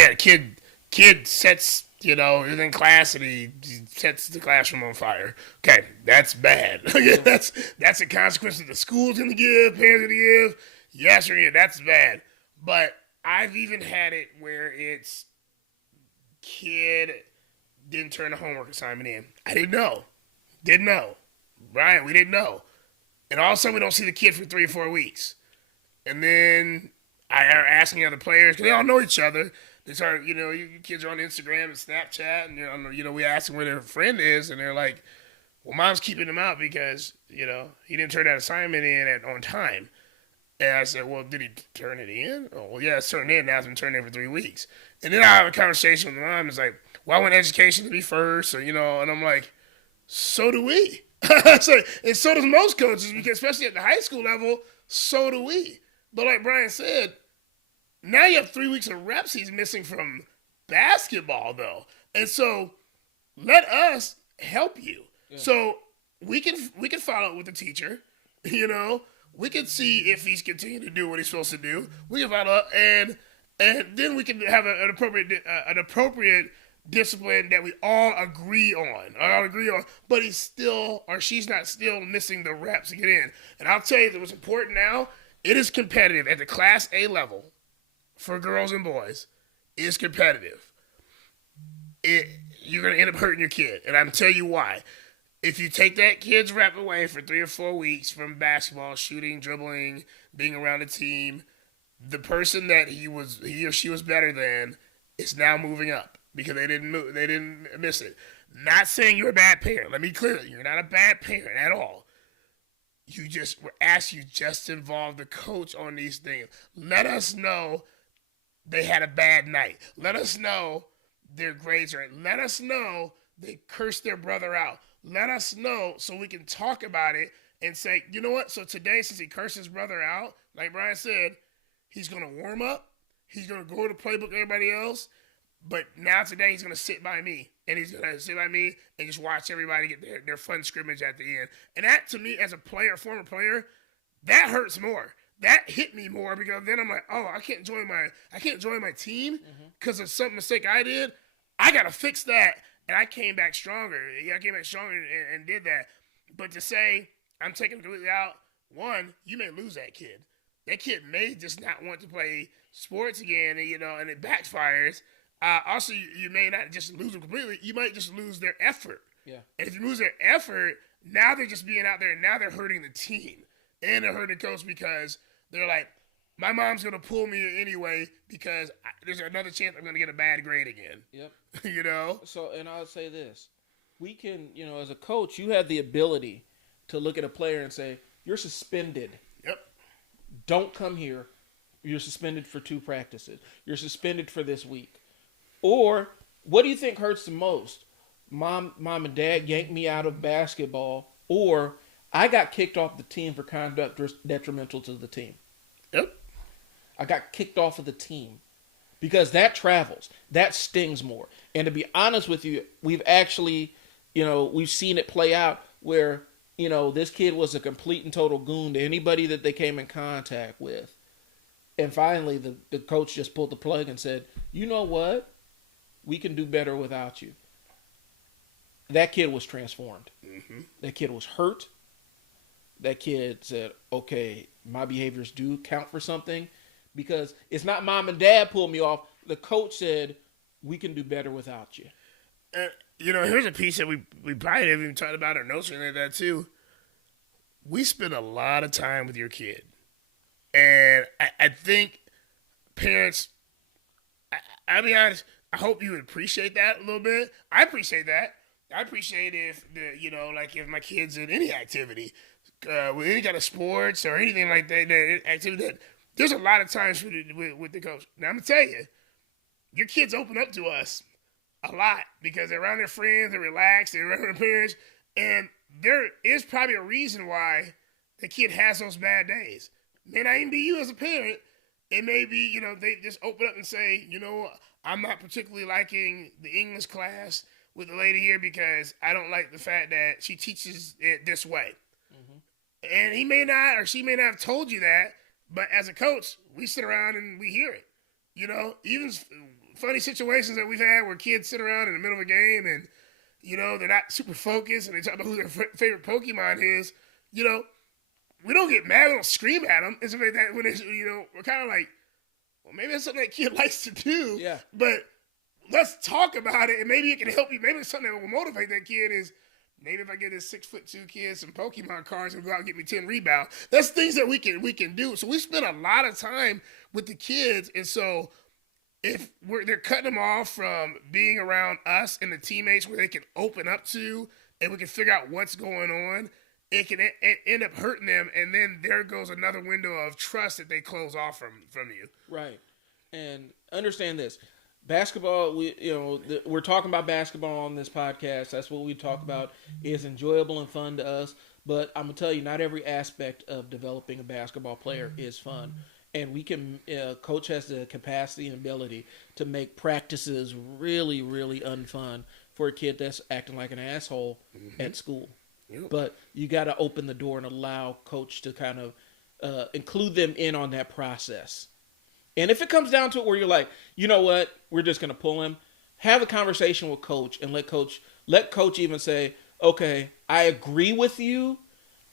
kid sets, he's in class and he sets the classroom on fire. Okay, that's bad. that's a consequence that the school's gonna give, parents gonna give. Yes or yeah, that's bad. But I've even had it where it's kid didn't turn the homework assignment in. I didn't know. Brian, we didn't know. And all of a sudden we don't see the kid for 3 or 4 weeks. And then I are asking other players, because they all know each other. They start, your kids are on Instagram and Snapchat, and, we ask them where their friend is, and they're like, well, mom's keeping him out because, he didn't turn that assignment in on time. And I said, well, did he turn it in? Oh, well, yeah, it's turned in. Now it's been turned in for 3 weeks. And then I have a conversation with the mom. It's like, well, I want education to be first. And I'm like, so do we. And so does most coaches, because especially at the high school level, so do we. But like Brian said, now you have 3 weeks of reps he's missing from basketball, though. And so let us help you. Yeah. So we can follow up with the teacher, We can see if he's continuing to do what he's supposed to do. We can follow up, and then we can have an appropriate discipline that we all agree on. But he's still, or she's not still missing the reps to get in. And I'll tell you what's important now. It is competitive at the Class A level for girls and boys. It is competitive. You're going to end up hurting your kid, and I'm telling you why. If you take that kid's rep away for 3 or 4 weeks from basketball, shooting, dribbling, being around the team, the person that he or she was better than is now moving up because they didn't miss it. Not saying you're a bad parent. Let me clear it. You're not a bad parent at all. You just involve the coach on these things. Let us know they had a bad night. Let us know their grades are. Let us know they cursed their brother out. Let us know so we can talk about it and say, you know what? So today, since he cursed his brother out, like Brian said, he's going to warm up. He's going to go to the playbook like everybody else. But now today, he's going to sit by me. And he's going to sit by me and just watch everybody get their fun scrimmage at the end. And that, to me, as a former player, that hurts more. That hit me more because then I'm like, oh, I can't join my team because of some mistake I did. I got to fix that. And I came back stronger. I came back stronger and did that. But to say I'm taking it completely out, one, you may lose that kid. That kid may just not want to play sports again, and it backfires. Also, you may not just lose them completely. You might just lose their effort. Yeah. And if you lose their effort, now they're just being out there, and now they're hurting the team. And they're hurting the coach because they're like, my mom's going to pull me anyway because there's another chance I'm going to get a bad grade again. Yep. So, and I'll say this. We can, as a coach, you have the ability to look at a player and say, "You're suspended. Yep. Don't come here. You're suspended for 2 practices. You're suspended for this week." Or what do you think hurts the most? Mom and dad yanked me out of basketball, or I got kicked off the team for conduct detrimental to the team. Yep. I got kicked off of the team because that travels. That stings more. And to be honest with you, we've actually, we've seen it play out where, this kid was a complete and total goon to anybody that they came in contact with. And finally, the coach just pulled the plug and said, "You know what? We can do better without you." That kid was transformed. Mm-hmm. That kid was hurt. That kid said, "Okay, my behaviors do count for something." Because it's not mom and dad pulled me off. The coach said, "We can do better without you." Here's a piece that we probably haven't even talked about or notes or anything like that too. We spend a lot of time with your kid. And I think parents, I'll be honest, I hope you appreciate that a little bit. I appreciate that. I appreciate if, if my kid's in any activity, with any kind of sports or anything like that activity that, there's a lot of times with the coach. Now, I'm going to tell you, your kids open up to us a lot because they're around their friends, they're relaxed, they're around their parents, and there is probably a reason why the kid has those bad days. It may not even be you as a parent. It may be, they just open up and say, I'm not particularly liking the English class with the lady here because I don't like the fact that she teaches it this way. Mm-hmm. And he may not or she may not have told you that, but as a coach, we sit around and we hear it. Even funny situations that we've had where kids sit around in the middle of a game and, they're not super focused and they talk about who their favorite Pokemon is. We don't get mad, we don't scream at them. It's like that when it's, we're kind of like, well, maybe that's something that kid likes to do. Yeah. But let's talk about it and maybe it can help you. Maybe it's something that will motivate that kid is, maybe if I get this 6'2" kid some Pokemon cards and go out and get me 10 rebounds. That's things that we can do. So we spend a lot of time with the kids. And so if they're cutting them off from being around us and the teammates where they can open up to and we can figure out what's going on, it can end up hurting them. And then there goes another window of trust that they close off from you. Right. And understand this. Basketball, we're talking about basketball on this podcast. That's what we talk about. It's enjoyable and fun to us. But I'm going to tell you, not every aspect of developing a basketball player is fun. And we can, coach has the capacity and ability to make practices really, really unfun for a kid that's acting like an asshole at school. Yep. But you got to open the door and allow coach to kind of include them in on that process. And if it comes down to it where you're like, you know what, we're just going to pull him, have a conversation with coach and let coach even say, okay, I agree with you.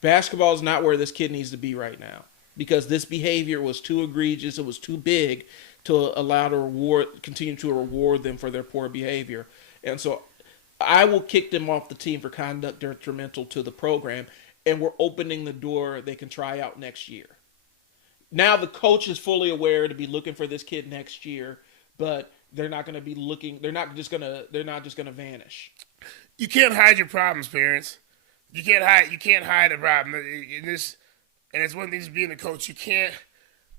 Basketball is not where this kid needs to be right now because this behavior was too egregious. It was too big to allow continue to reward them for their poor behavior. And so I will kick them off the team for conduct detrimental to the program. And we're opening the door they can try out next year. Now the coach is fully aware to be looking for this kid next year, but they're not going to be looking. They're not just going to vanish. You can't hide your problems, parents. You can't hide the problem. And it's one of the things being a coach. You can't.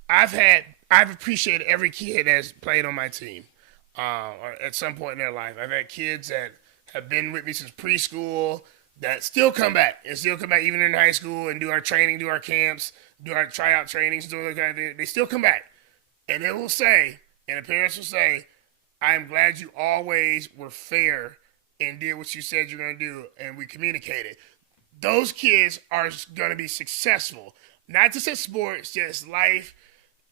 I've appreciated every kid that's played on my team, or at some point in their life. I've had kids that have been with me since preschool that still come back even in high school and do our training, do our camps, do our tryout trainings, do all that kind of thing. They still come back. And they will say, and the parents will say, I am glad you always were fair and did what you said you're going to do, and we communicated. Those kids are going to be successful, not just at sports, just life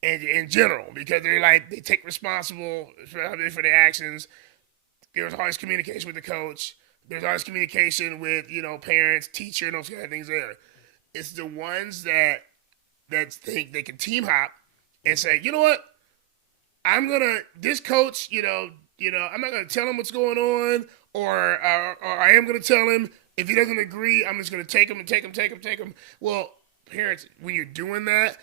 and in general, because they take responsible for their actions. There's always communication with the coach. There's always communication with, parents, teacher, and those kind of things there. It's the ones that think they can team hop and say, you know what? This coach, I'm not going to tell him what's going on, or I am going to tell him if he doesn't agree, I'm just going to take him. Well, parents, when you're doing that,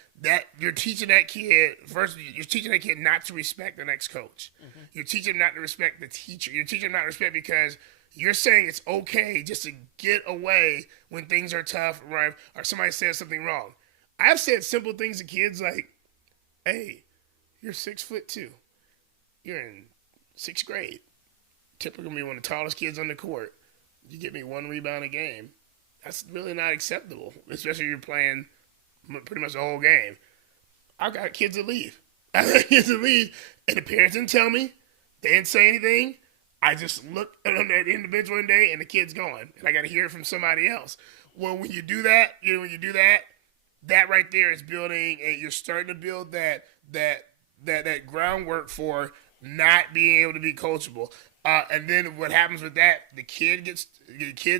you're teaching that kid first. You're teaching that kid not to respect the next coach. Mm-hmm. You're teaching him not to respect the teacher. You're teaching him not to respect because you're saying it's okay just to get away when things are tough, right? Or somebody says something wrong. I've said simple things to kids like, "Hey, you're 6'2". You're in sixth grade. Typically, gonna be one of the tallest kids on the court. You get me one rebound a game. That's really not acceptable, especially if you're playing pretty much the whole game. I got kids that leave. I got kids that leave, and the parents didn't tell me. They didn't say anything. I just looked at the individual one day, and the kid's gone, and I got to hear it from somebody else. Well, when you do that, that right there is building. You're starting to build that groundwork for not being able to be coachable. And then what happens with that? The kids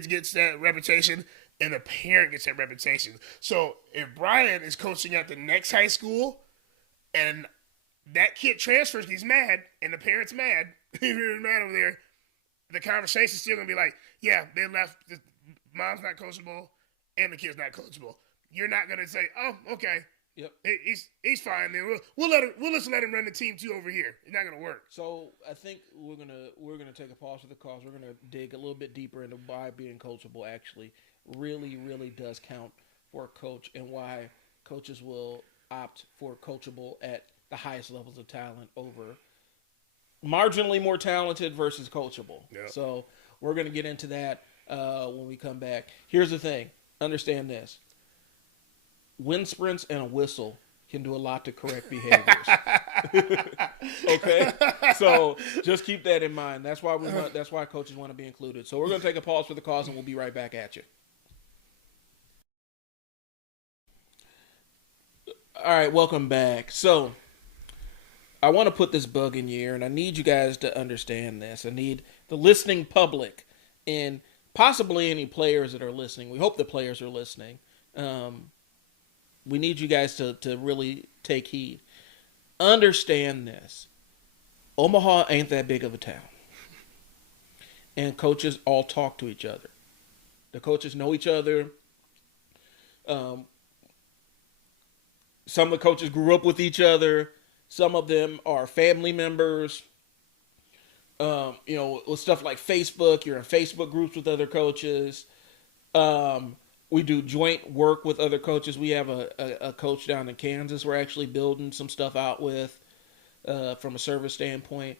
gets that reputation, and the parent gets that reputation. So if Brian is coaching at the next high school, and that kid transfers, he's mad, and the parent's mad, he's mad over there. The conversation's still gonna be like, yeah, they left. The mom's not coachable, and the kid's not coachable. You're not gonna say, oh, okay. Yep. He's fine. Then we'll just let him run the team too over here. It's not gonna work. So I think we're gonna take a pause for the cause. We're gonna dig a little bit deeper into why being coachable actually really does count for a coach, and why coaches will opt for coachable at the highest levels of talent over marginally more talented versus coachable. Yep. So we're gonna get into that when we come back. Here's the thing. Understand this. Wind sprints and a whistle can do a lot to correct behaviors. Okay, so just keep that in mind. That's why coaches want to be included. So we're going to take a pause for the cause, and we'll be right back at you. All right, welcome back. So I want to put this bug in your ear, and I need you guys to understand this. I need the listening public and possibly any players that are listening. We hope the players are listening. We need you guys to really take heed. Understand this. Omaha ain't that big of a town. And coaches all talk to each other. The coaches know each other. Some of the coaches grew up with each other. Some of them are family members. With stuff like Facebook, you're in Facebook groups with other coaches. We do joint work with other coaches. We have a coach down in Kansas we're actually building some stuff out with from a service standpoint.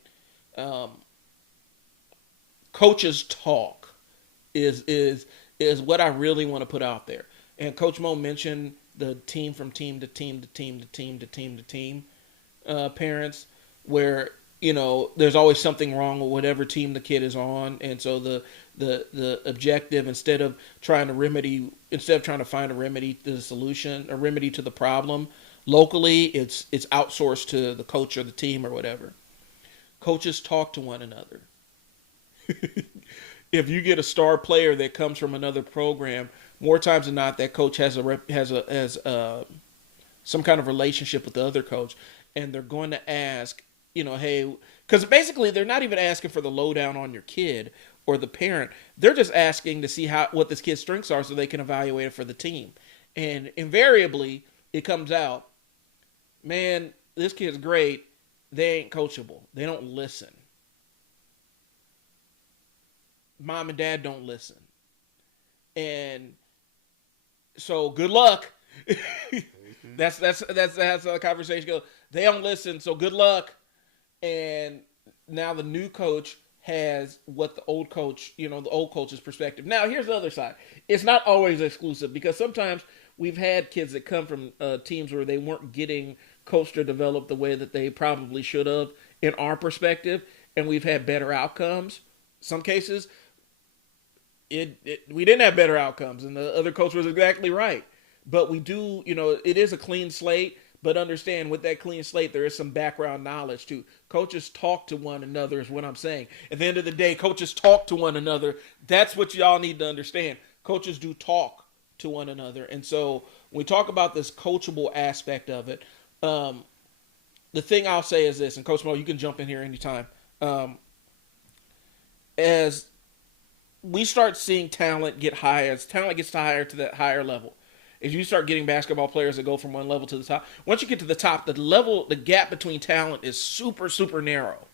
Coaches talk is what I really want to put out there. And Coach Moe mentioned the team from team to team to team to team to team to team parents, where there's always something wrong with whatever team the kid is on, and so the objective, instead of trying to find a remedy to the solution, a remedy to the problem locally, it's outsourced to the coach or the team or whatever. Coaches talk to one another. If you get a star player that comes from another program, more times than not, that coach has some kind of relationship with the other coach, and they're going to ask, hey, because basically they're not even asking for the lowdown on your kid or the parent. They're just asking to see what this kid's strengths are so they can evaluate it for the team. And invariably, it comes out, man, this kid's great. They ain't coachable. They don't listen. Mom and dad don't listen. And so good luck. That's how the conversation goes. They don't listen, so good luck. And now the new coach has what the old coach's perspective. Now, here's the other side. It's not always exclusive, because sometimes we've had kids that come from teams where they weren't getting coached or developed the way that they probably should have in our perspective, and we've had better outcomes. Some cases, we didn't have better outcomes, and the other coach was exactly right. But we do, it is a clean slate. But understand, with that clean slate, there is some background knowledge too. Coaches talk to one another is what I'm saying. At the end of the day, coaches talk to one another. That's what y'all need to understand. Coaches do talk to one another. And so when we talk about this coachable aspect of it, the thing I'll say is this, and Coach Moe, you can jump in here anytime. As we start seeing talent get higher, as talent gets higher to that higher level, is you start getting basketball players that go from one level to the top. Once you get to the top, the gap between talent is super, super narrow.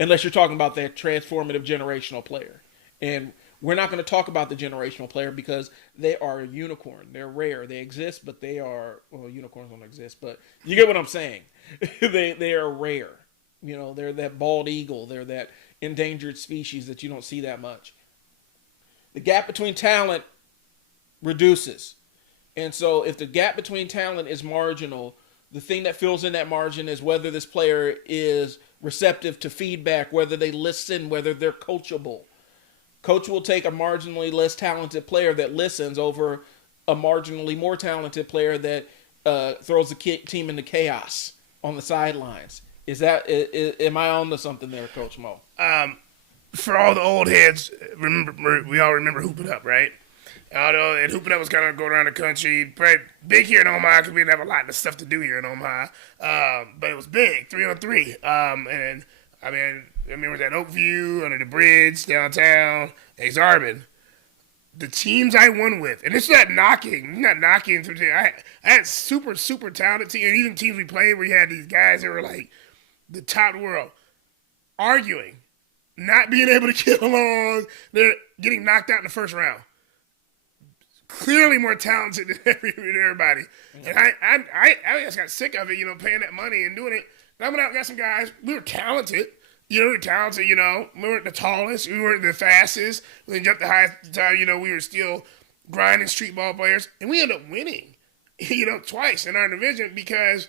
Unless you're talking about that transformative generational player. And we're not going to talk about the generational player because they are a unicorn. They're rare. They exist, but they are, well, unicorns don't exist, but you get what I'm saying. They are rare. You know, they're that bald eagle. They're that endangered species that you don't see that much. The gap between talent reduces. And so if the gap between talent is marginal, the thing that fills in that margin is whether this player is receptive to feedback, whether they listen, whether they're coachable. Coach will take a marginally less talented player that listens over a marginally more talented player that throws the team into chaos on the sidelines. Am I on to something there, Coach Moe? For all the old heads, we all remember Hoop It Up, right? Although and Hoop It Up was kind of going around the country, but big here in Omaha because we didn't have a lot of stuff to do here in Omaha. But it was big, 3-on-3. And I mean, it was at Oakview, under the bridge, downtown, Exarban. The teams I won with, and it's not knocking. I had super, super talented teams, and even teams we played where you had these guys that were like the top of the world, arguing, not being able to get along. They're getting knocked out in the first round. Clearly more talented than everybody. And I just got sick of it, paying that money and doing it. And I went out and got some guys. We were talented. We were talented, We weren't the tallest. We weren't the fastest. We didn't jump the highest time. We were still grinding street ball players. And we ended up winning, twice in our division because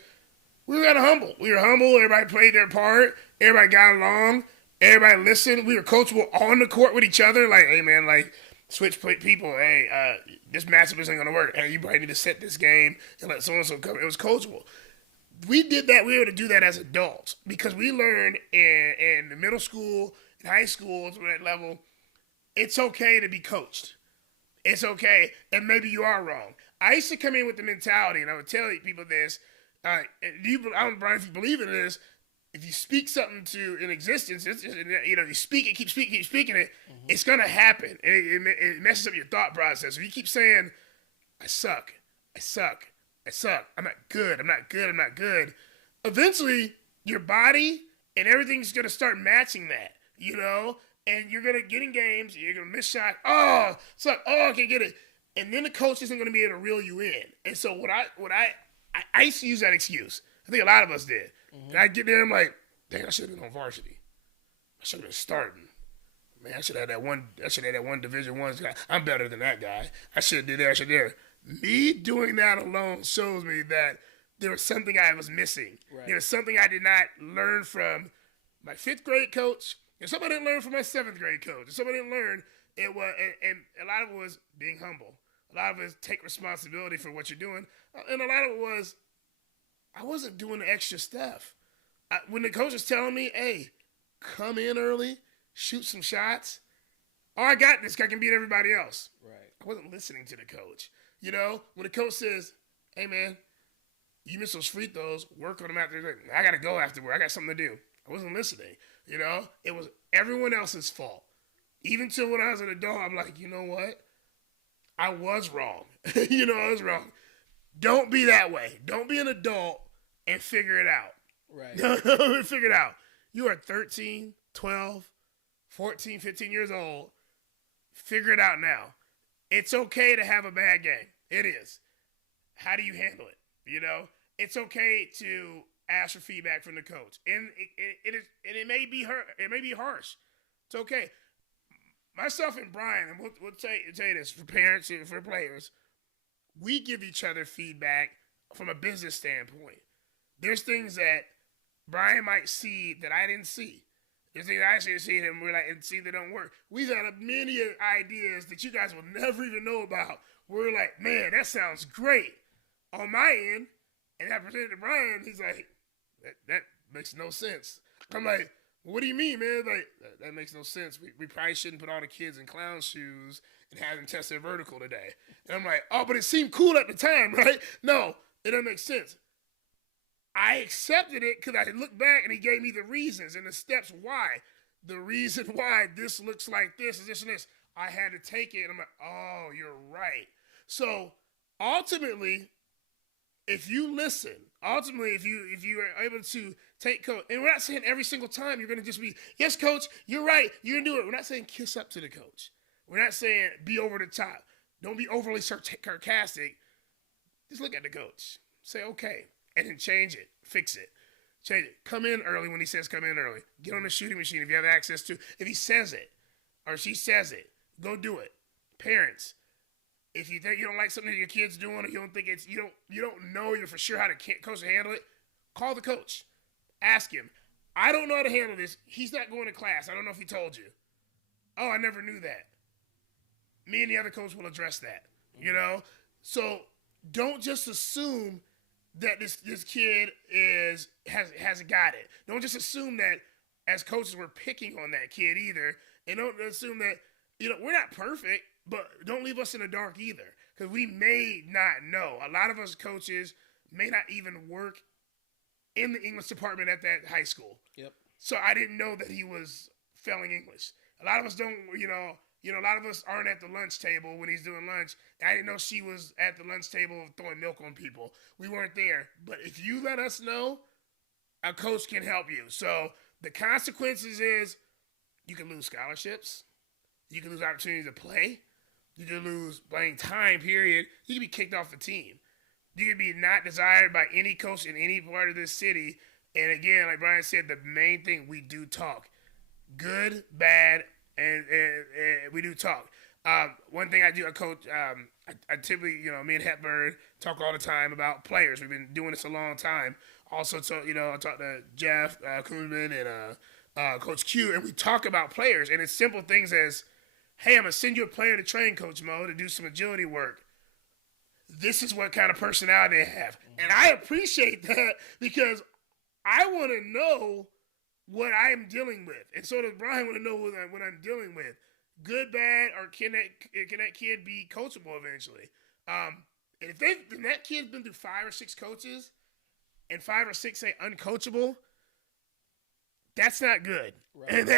we were kind of humble. We were humble. Everybody played their part. Everybody got along. Everybody listened. We were coachable on the court with each other. Like, hey, man, like, switch people. Hey, this matchup isn't going to work. Hey, you probably need to set this game and let so-and-so come. It was coachable. We did that. We were able to do that as adults because we learned in the middle school, in high school, to that level, it's okay to be coached. It's okay. And maybe you are wrong. I used to come in with the mentality, and I would tell people this. I don't know, Brian, if you believe in this, if you speak something to in existence, it's just, you speak it, keep speaking it, it's going to happen. And it messes up your thought process. If you keep saying, I suck, I'm not good, eventually your body and everything's going to start matching that, and you're going to get in games, you're going to miss shots, suck, I can't get it. And then the coach isn't going to be able to reel you in. And so what I used to use that excuse. I think a lot of us did. And I get there, I'm like, dang, I should have been on varsity. I should have been starting. Man, I should have had that one Division I guy. I'm better than that guy. I should have did that. I should have. Me doing that alone shows me that there was something I was missing. Right. There was something I did not learn from my 5th grade coach. And something I didn't learn from my 7th grade coach. And something I didn't learn. It was, and a lot of it was being humble. A lot of it was take responsibility for what you're doing. And a lot of it was, I wasn't doing the extra stuff. When the coach was telling me, hey, come in early, shoot some shots, I got this. I can beat everybody else. Right. I wasn't listening to the coach. When the coach says, hey, man, you miss those free throws, work on them after. I got to go afterward. I got something to do. I wasn't listening. It was everyone else's fault. Even till when I was an adult, I'm like, you know what? I was wrong. I was wrong. Don't be that way. Don't be an adult and figure it out. Right. Figure it out. You are 13, 12, 14, 15 years old. Figure it out now. It's okay to have a bad game. It is. How do you handle it? It's okay to ask for feedback from the coach. And it may be harsh. It's okay. Myself and Brian, and we'll tell you this, for parents and for players, we give each other feedback from a business standpoint. There's things that Brian might see that I didn't see. There's things I should see and and see that don't work. We've had many ideas that you guys will never even know about. We're like, man, that sounds great on my end. And I presented to Brian. He's like, that makes no sense. I'm like, what do you mean, man? Like, that makes no sense. We probably shouldn't put all the kids in clown shoes and have them test their vertical today. And I'm like, oh, but it seemed cool at the time, right? No, it doesn't make sense. I accepted it because I looked back and he gave me the reasons and the steps why. The reason why this looks like this is this and this. I had to take it and I'm like, oh, you're right. So ultimately, if you listen, ultimately, if you are able to take coach, and we're not saying every single time you're going to just be, yes, coach, you're right, you're going to do it. We're not saying kiss up to the coach. We're not saying be over the top. Don't be overly sarcastic. Just look at the coach. Say, okay, and then change it, fix it. Change it. Come in early when he says come in early. Get on the shooting machine if you have access to. If he says it or she says it, go do it. Parents, if you think you don't like something that your kid's doing, or you don't think it's you don't know you're for sure how to coach to handle it, call the coach. Ask him. I don't know how to handle this. He's not going to class. I don't know if he told you. Oh, I never knew that. Me and the other coach will address that. You know, so don't just assume that this kid has got it. Don't just assume that as coaches we're picking on that kid either, and don't assume that we're not perfect, but don't leave us in the dark either, because we may not know. A lot of us coaches may not even work in the English department at that high school. Yep. So I didn't know that he was failing English. A lot of us don't, a lot of us aren't at the lunch table when he's doing lunch. I didn't know she was at the lunch table throwing milk on people. We weren't there. But if you let us know, a coach can help you. So the consequences is you can lose scholarships. You can lose opportunities to play. You can lose playing time, period. You can be kicked off the team. You can be not desired by any coach in any part of this city. And again, like Brian said, the main thing, we do talk. Good, bad, and we do talk. One thing I do, I coach. I typically, me and Hepburn talk all the time about players. We've been doing this a long time. Also, I talk to Jeff Koonman and Coach Q, and we talk about players. And it's simple things as, hey, I'm gonna send you a player to train, Coach Moe, to do some agility work. This is what kind of personality they have, and I appreciate that because I want to know what I am dealing with, and so does Brian want to know what I'm dealing with. Good, bad, or can that kid be coachable eventually? And if that kid's been through 5 or 6 coaches, and 5 or 6 say uncoachable, that's not good. Right. And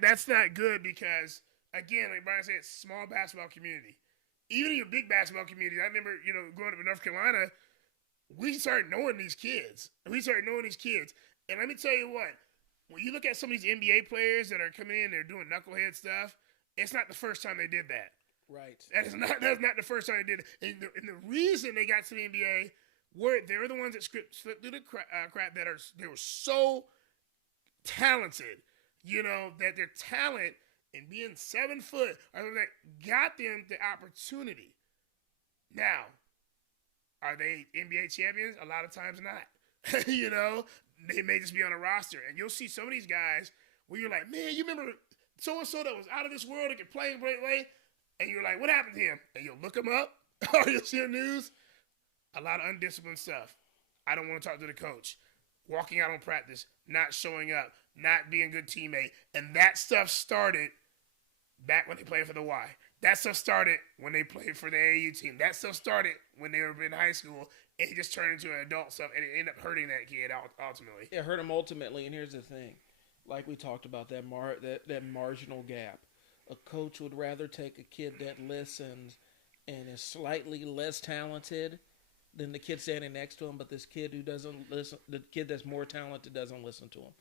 that's not good because, again, like Brian said, it's a small basketball community. Even in your big basketball community, I remember, growing up in North Carolina, we started knowing these kids. And let me tell you what, when you look at some of these NBA players that are coming in, they're doing knucklehead stuff, it's not the first time they did that. Right. That's not the first time they did it. And the reason they got to the NBA, they're the ones that slipped through the crap they were so talented, that their talent and being 7 foot that got them the opportunity. Now, are they NBA champions? A lot of times not. They may just be on a roster. And you'll see some of these guys where you're like, man, you remember so-and-so that was out of this world that could play in great way? And you're like, what happened to him? And you'll look him up or you'll see the news. A lot of undisciplined stuff. I don't want to talk to the coach. Walking out on practice, not showing up, not being a good teammate. And that stuff started back when they played for the Y. That stuff started when they played for the AAU team. That stuff started when they were in high school, and it just turned into an adult stuff, and it ended up hurting that kid ultimately. It hurt him ultimately, and here's the thing. Like we talked about, that marginal gap. A coach would rather take a kid that listens and is slightly less talented than the kid standing next to him, but this kid who doesn't listen, the kid that's more talented doesn't listen to him.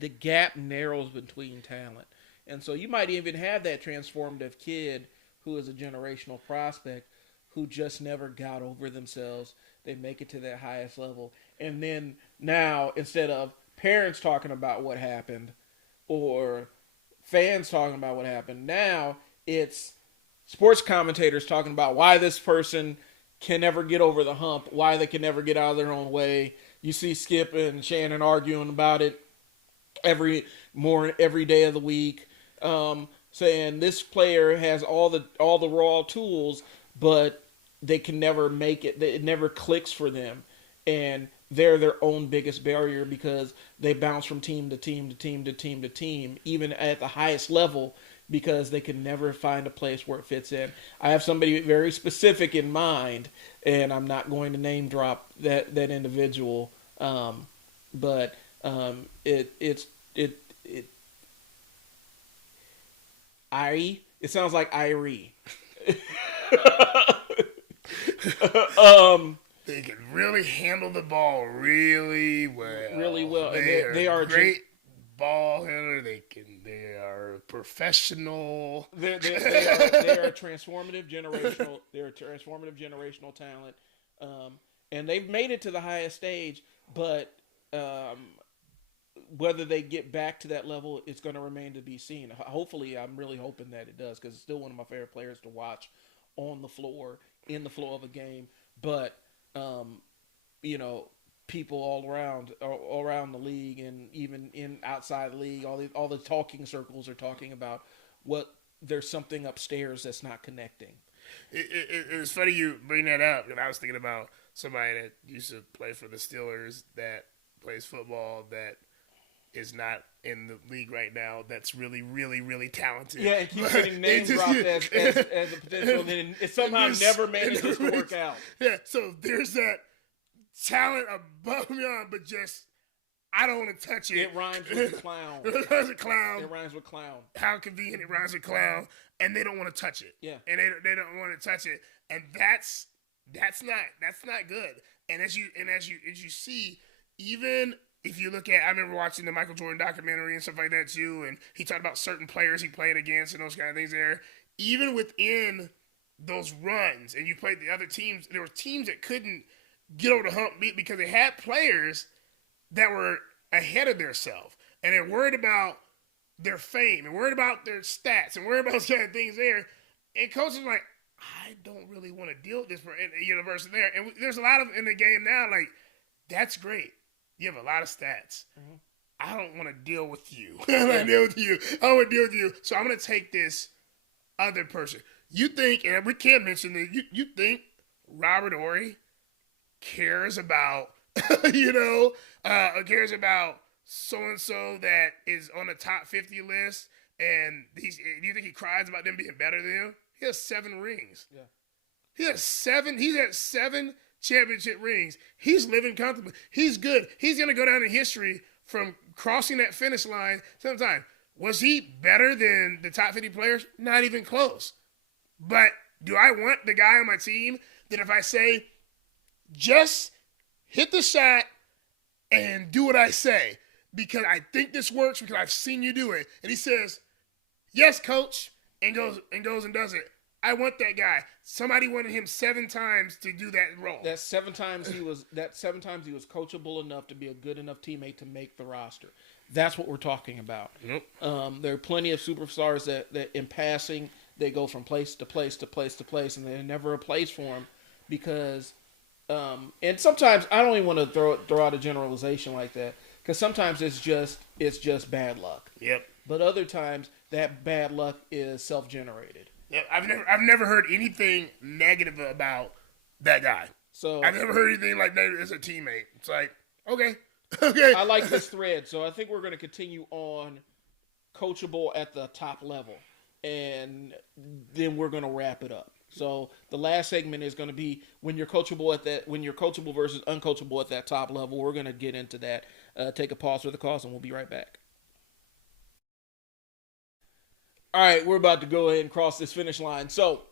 The gap narrows between talent. And so you might even have that transformative kid who is a generational prospect who just never got over themselves. They make it to that highest level. And then now, instead of parents talking about what happened or fans talking about what happened, now it's sports commentators talking about why this person can never get over the hump, why they can never get out of their own way. You see Skip and Shannon arguing about it every day of the week. Saying this player has all the raw tools, but they can never make it. It never clicks for them, and they're their own biggest barrier because they bounce from team to team to team to team to team, even at the highest level, because they can never find a place where it fits in. I have somebody very specific in mind, and I'm not going to name drop that individual, but it sounds like Irie. They can really handle the ball really well. Really well. And They they are are great ball handler. They are professional. they are transformative generational. They're a transformative generational talent, and they've made it to the highest stage. But whether they get back to that level, it's going to remain to be seen. Hopefully, I'm really hoping that it does because it's still one of my favorite players to watch on the floor, in the flow of a game. But you know, people all around the league, and even in outside the league, all the talking circles are talking about what there's something upstairs that's not connecting. It's funny you bring that up, and I was thinking about somebody that used to play for the Steelers that plays football that is not in the league right now. That's really, really, really talented. Yeah, and keep getting names dropped as a potential, and then it somehow never manages to work out. Yeah, so there's that talent above and beyond, but just I don't want to touch it. It rhymes with clown. It rhymes with clown. It rhymes with clown. How convenient it rhymes with clown, and they don't want to touch it. Yeah, and they don't want to touch it, and that's not good. And as you see, even if you look at, I remember watching the Michael Jordan documentary and stuff like that too, and he talked about certain players he played against and those kind of things there. Even within those runs, and you played the other teams, there were teams that couldn't get over the hump because they had players that were ahead of themselves, and they're worried about their fame and worried about their stats and worried about those kind of things there. And coaches are like, I don't really want to deal with this for a university there. And there's a lot of in the game now, like, that's great. You have a lot of stats. Mm-hmm. I don't want to deal with you. I don't want to deal with you. I don't want to deal with you. So I'm going to take this other person. You think, and we can't mention that, you think Robert Horry cares about, cares about so-and-so that is on the top 50 list, and do you think he cries about them being better than him? He has 7 rings. Yeah. He's had 7 championship rings. He's living comfortably. He's good. He's going to go down in history from crossing that finish line sometime. Was he better than the top 50 players? Not even close. But do I want the guy on my team that if I say, just hit the shot and do what I say because I think this works because I've seen you do it, and he says, yes, coach, and goes and does it. I want that guy. Somebody wanted him 7 times to do that role. That 7 times he was coachable enough to be a good enough teammate to make the roster. That's what we're talking about. Nope. There are plenty of superstars that in passing they go from place to place to place to place, and there's never a place for them because. And sometimes I don't even want to throw out a generalization like that because sometimes it's just bad luck. Yep. But other times that bad luck is self-generated. Yep. I've never heard anything negative about that guy. So I've never heard anything like that as a teammate. It's like, okay. I like this thread, so I think we're going to continue on coachable at the top level, and then we're going to wrap it up. So the last segment is going to be when you're coachable versus uncoachable at that top level. We're going to get into that. Take a pause for the cause, and we'll be right back. All right, we're about to go ahead and cross this finish line. So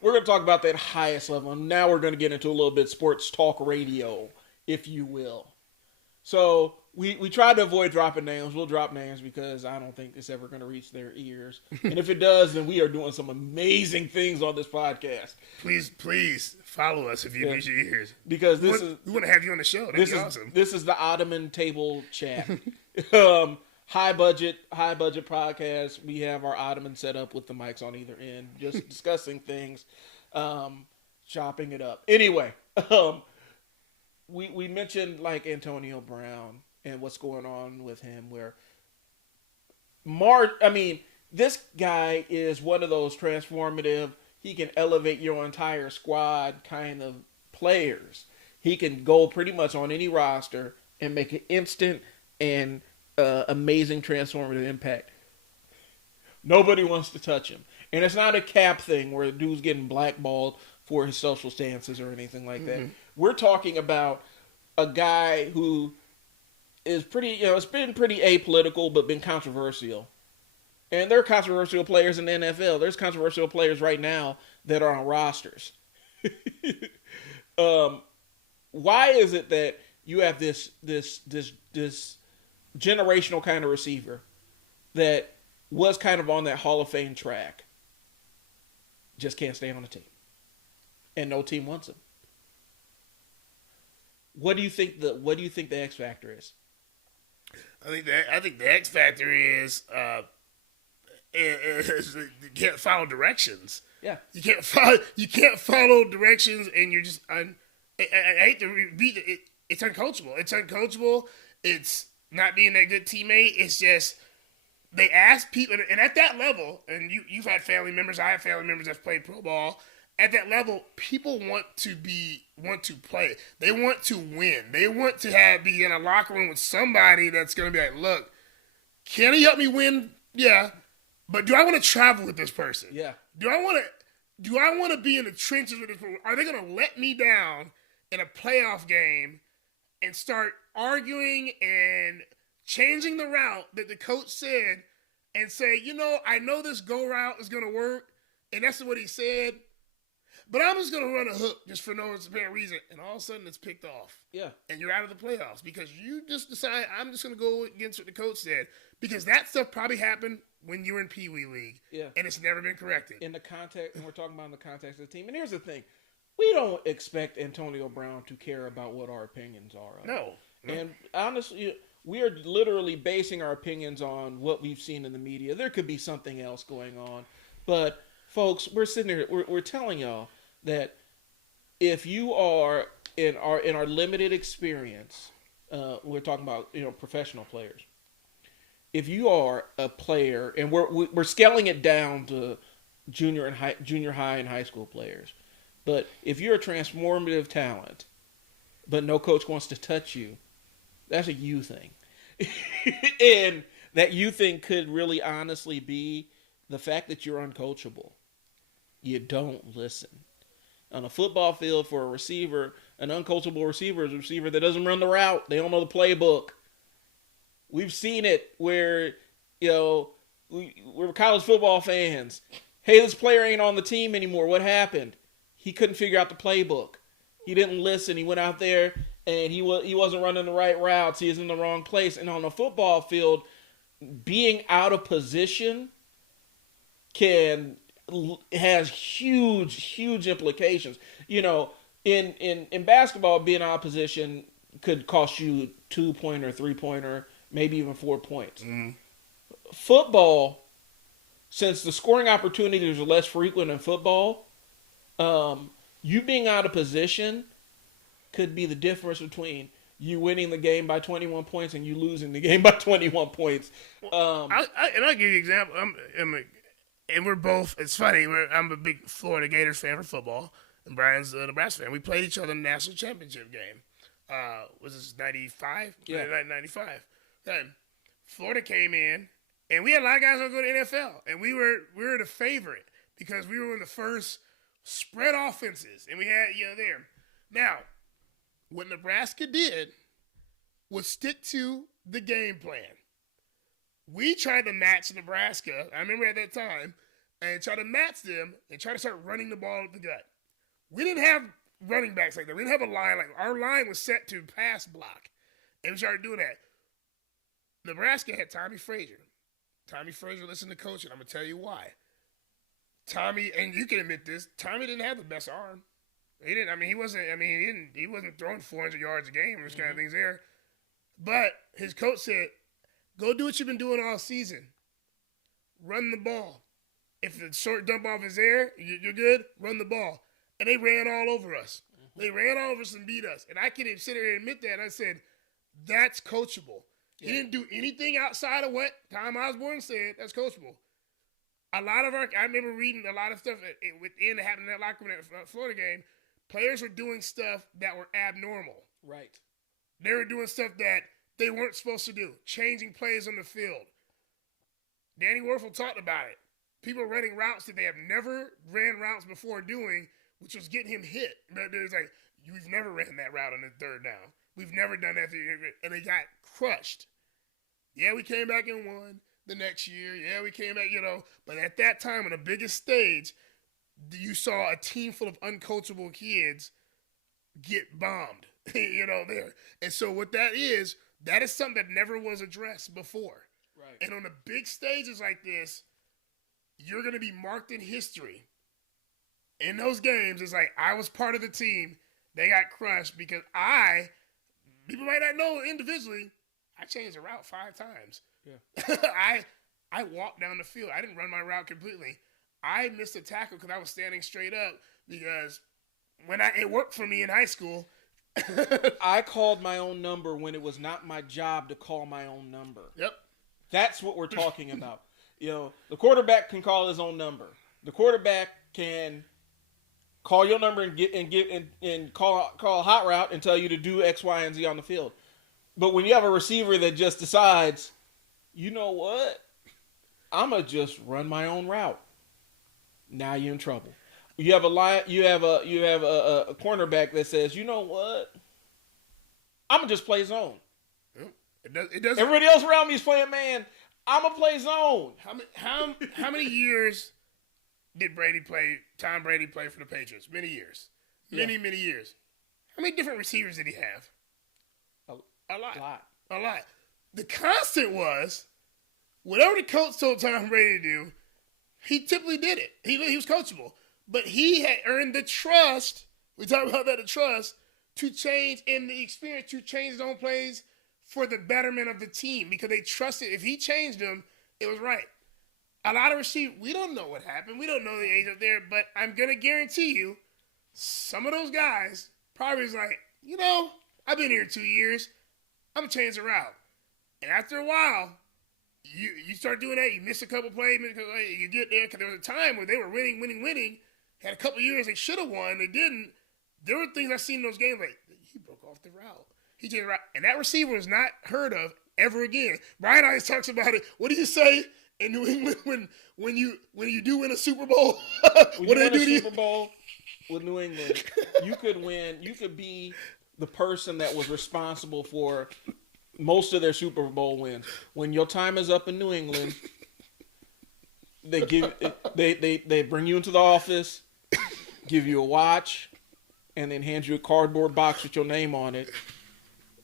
we're going to talk about that highest level. And now we're going to get into a little bit sports talk radio, if you will. So we tried to avoid dropping names. We'll drop names because I don't think it's ever going to reach their ears. And if it does, then we are doing some amazing things on this podcast. Please follow us if you reach your ears. Because we want to have you on the show. That'd be awesome. This is the Ottoman Table Chat. High budget podcast. We have our Ottoman set up with the mics on either end, just discussing things, chopping it up. Anyway, we mentioned like Antonio Brown and what's going on with him. Where this guy is one of those transformative. He can elevate your entire squad kind of players. He can go pretty much on any roster and make an instant and amazing transformative impact. Nobody wants to touch him. And it's not a cap thing where the dude's getting blackballed for his social stances or anything like that. We're talking about a guy who is pretty, it's been pretty apolitical but been controversial. And there are controversial players in the NFL. There's controversial players right now that are on rosters. Why is it that you have this generational kind of receiver that was kind of on that Hall of Fame track, just can't stay on the team, and no team wants him? What do you think the X factor is? I think the X factor is you can't follow directions. Yeah, You can't follow directions, and you're just. I hate to repeat it. It's uncoachable. It's uncoachable. It's not being that good teammate. It's just they ask people, and at that level, and you've had family members. I have family members that's played pro ball. At that level, people want to play. They want to win. They want to be in a locker room with somebody that's going to be like, look, can he help me win? Yeah. But do I want to travel with this person? yeah. Do I want to be in the trenches with this person? Are they going to let me down in a playoff game and start arguing and changing the route that the coach said and say, I know this go route is going to work, and that's what he said, but I'm just going to run a hook just for no apparent reason, and all of a sudden it's picked off. Yeah. And you're out of the playoffs because you just decide, I'm just going to go against what the coach said, because that stuff probably happened when you were in Pee Wee League. Yeah. And it's never been corrected. In the context, and we're talking about in the context of the team. And here's the thing. We don't expect Antonio Brown to care about what our opinions are. No. And honestly, we are literally basing our opinions on what we've seen in the media. There could be something else going on. But, folks, we're sitting here, we're telling y'all that if you are in our limited experience, we're talking about professional players. If you are a player, and we're scaling it down to junior high and high school players, but if you're a transformative talent, but no coach wants to touch you, that's a you thing. And that you thing could really honestly be the fact that you're uncoachable. You don't listen. On a football field, for a receiver, an uncoachable receiver is a receiver that doesn't run the route. They don't know the playbook. We've seen it where, we're college football fans. Hey, this player ain't on the team anymore. What happened? He couldn't figure out the playbook. He didn't listen. He went out there and he wasn't running the right routes. He was in the wrong place. And on a football field, being out of position has huge implications. In basketball, being out of position could cost you 2-pointer, 3-pointer, maybe even 4 points. Mm. Football, since the scoring opportunities are less frequent in football, you being out of position could be the difference between you winning the game by 21 points and you losing the game by 21 points. I'll give you an example. And we're both, it's funny, I'm a big Florida Gators fan for football, and Brian's a Nebraska fan. We played each other in the national championship game. Was this 95? Yeah. 95. Then Florida came in, and we had a lot of guys that go to NFL, and we were the favorite because we were in the first spread offenses, and we had there. Now, what Nebraska did was stick to the game plan. We tried to match Nebraska, I remember at that time, and try to match them and try to start running the ball at the gut. We didn't have running backs like that. We didn't have a line like our line was set to pass block, and we started doing that. Nebraska had Tommy Frazier. Tommy Frazier listened to coach, and I'm gonna tell you why. Tommy, and you can admit this, Tommy didn't have the best arm. He didn't. I mean, he wasn't. I mean, he wasn't throwing 400 yards a game. Those kind of things there. But his coach said, "Go do what you've been doing all season. Run the ball. If the short dump off is there, you're good. Run the ball." And they ran all over us. Mm-hmm. They ran all over us and beat us. And I can sit here and admit that. I said, "That's coachable." Yeah. He didn't do anything outside of what Tom Osborne said. That's coachable. A lot of I remember reading a lot of stuff within that happened in that locker room at Florida game. Players were doing stuff that were abnormal. Right. They were doing stuff that they weren't supposed to do. Changing plays on the field. Danny Werfel talked about it. People running routes that they have never ran routes before doing, which was getting him hit. But it was like, we've never ran that route on the third down. We've never done that. And they got crushed. Yeah, we came back and won the next year. Yeah, we came back, But at that time, on the biggest stage, you saw a team full of uncoachable kids get bombed, there. And so what that is something that never was addressed before. Right. And on the big stages like this, you're going to be marked in history. In those games, it's like I was part of the team. They got crushed because people might not know individually, I changed the route 5 times. Yeah. I walked down the field. I didn't run my route completely. I missed a tackle because I was standing straight up because it worked for me in high school. I called my own number when it was not my job to call my own number. Yep. That's what we're talking about. The quarterback can call his own number. The quarterback can call your number and call a hot route and tell you to do X, Y, and Z on the field. But when you have a receiver that just decides, you know what, I'm gonna just run my own route. Now you're in trouble. You have a cornerback that says, you know what, I'm gonna just play zone. It does. Everybody else around me is playing man. I'm gonna play zone. How many years did Tom Brady play for the Patriots? Many years. Many years. How many different receivers did he have? A lot. The constant was, whatever the coach told Tom Brady to do, he typically did it. He was coachable. But he had earned the trust, we talk about that, the trust, to change in the experience, to change his own plays for the betterment of the team because they trusted if he changed them, it was right. A lot of receivers, we don't know what happened. We don't know the age up there, but I'm going to guarantee you some of those guys probably was like, I've been here 2 years. I'm going to change the route. And after a while, you start doing that. You miss a couple plays. You get there because there was a time where they were winning. Had a couple years they should have won. They didn't. There were things I seen in those games like, he broke off the route. He changed the route. And that receiver was not heard of ever again. Brian always talks about it. What do you say in New England when you do win a Super Bowl? What do they do to you? Super Bowl with New England, you could win. You could be the person that was responsible for most of their Super Bowl wins. When your time is up in New England, they bring you into the office, give you a watch, and then hand you a cardboard box with your name on it,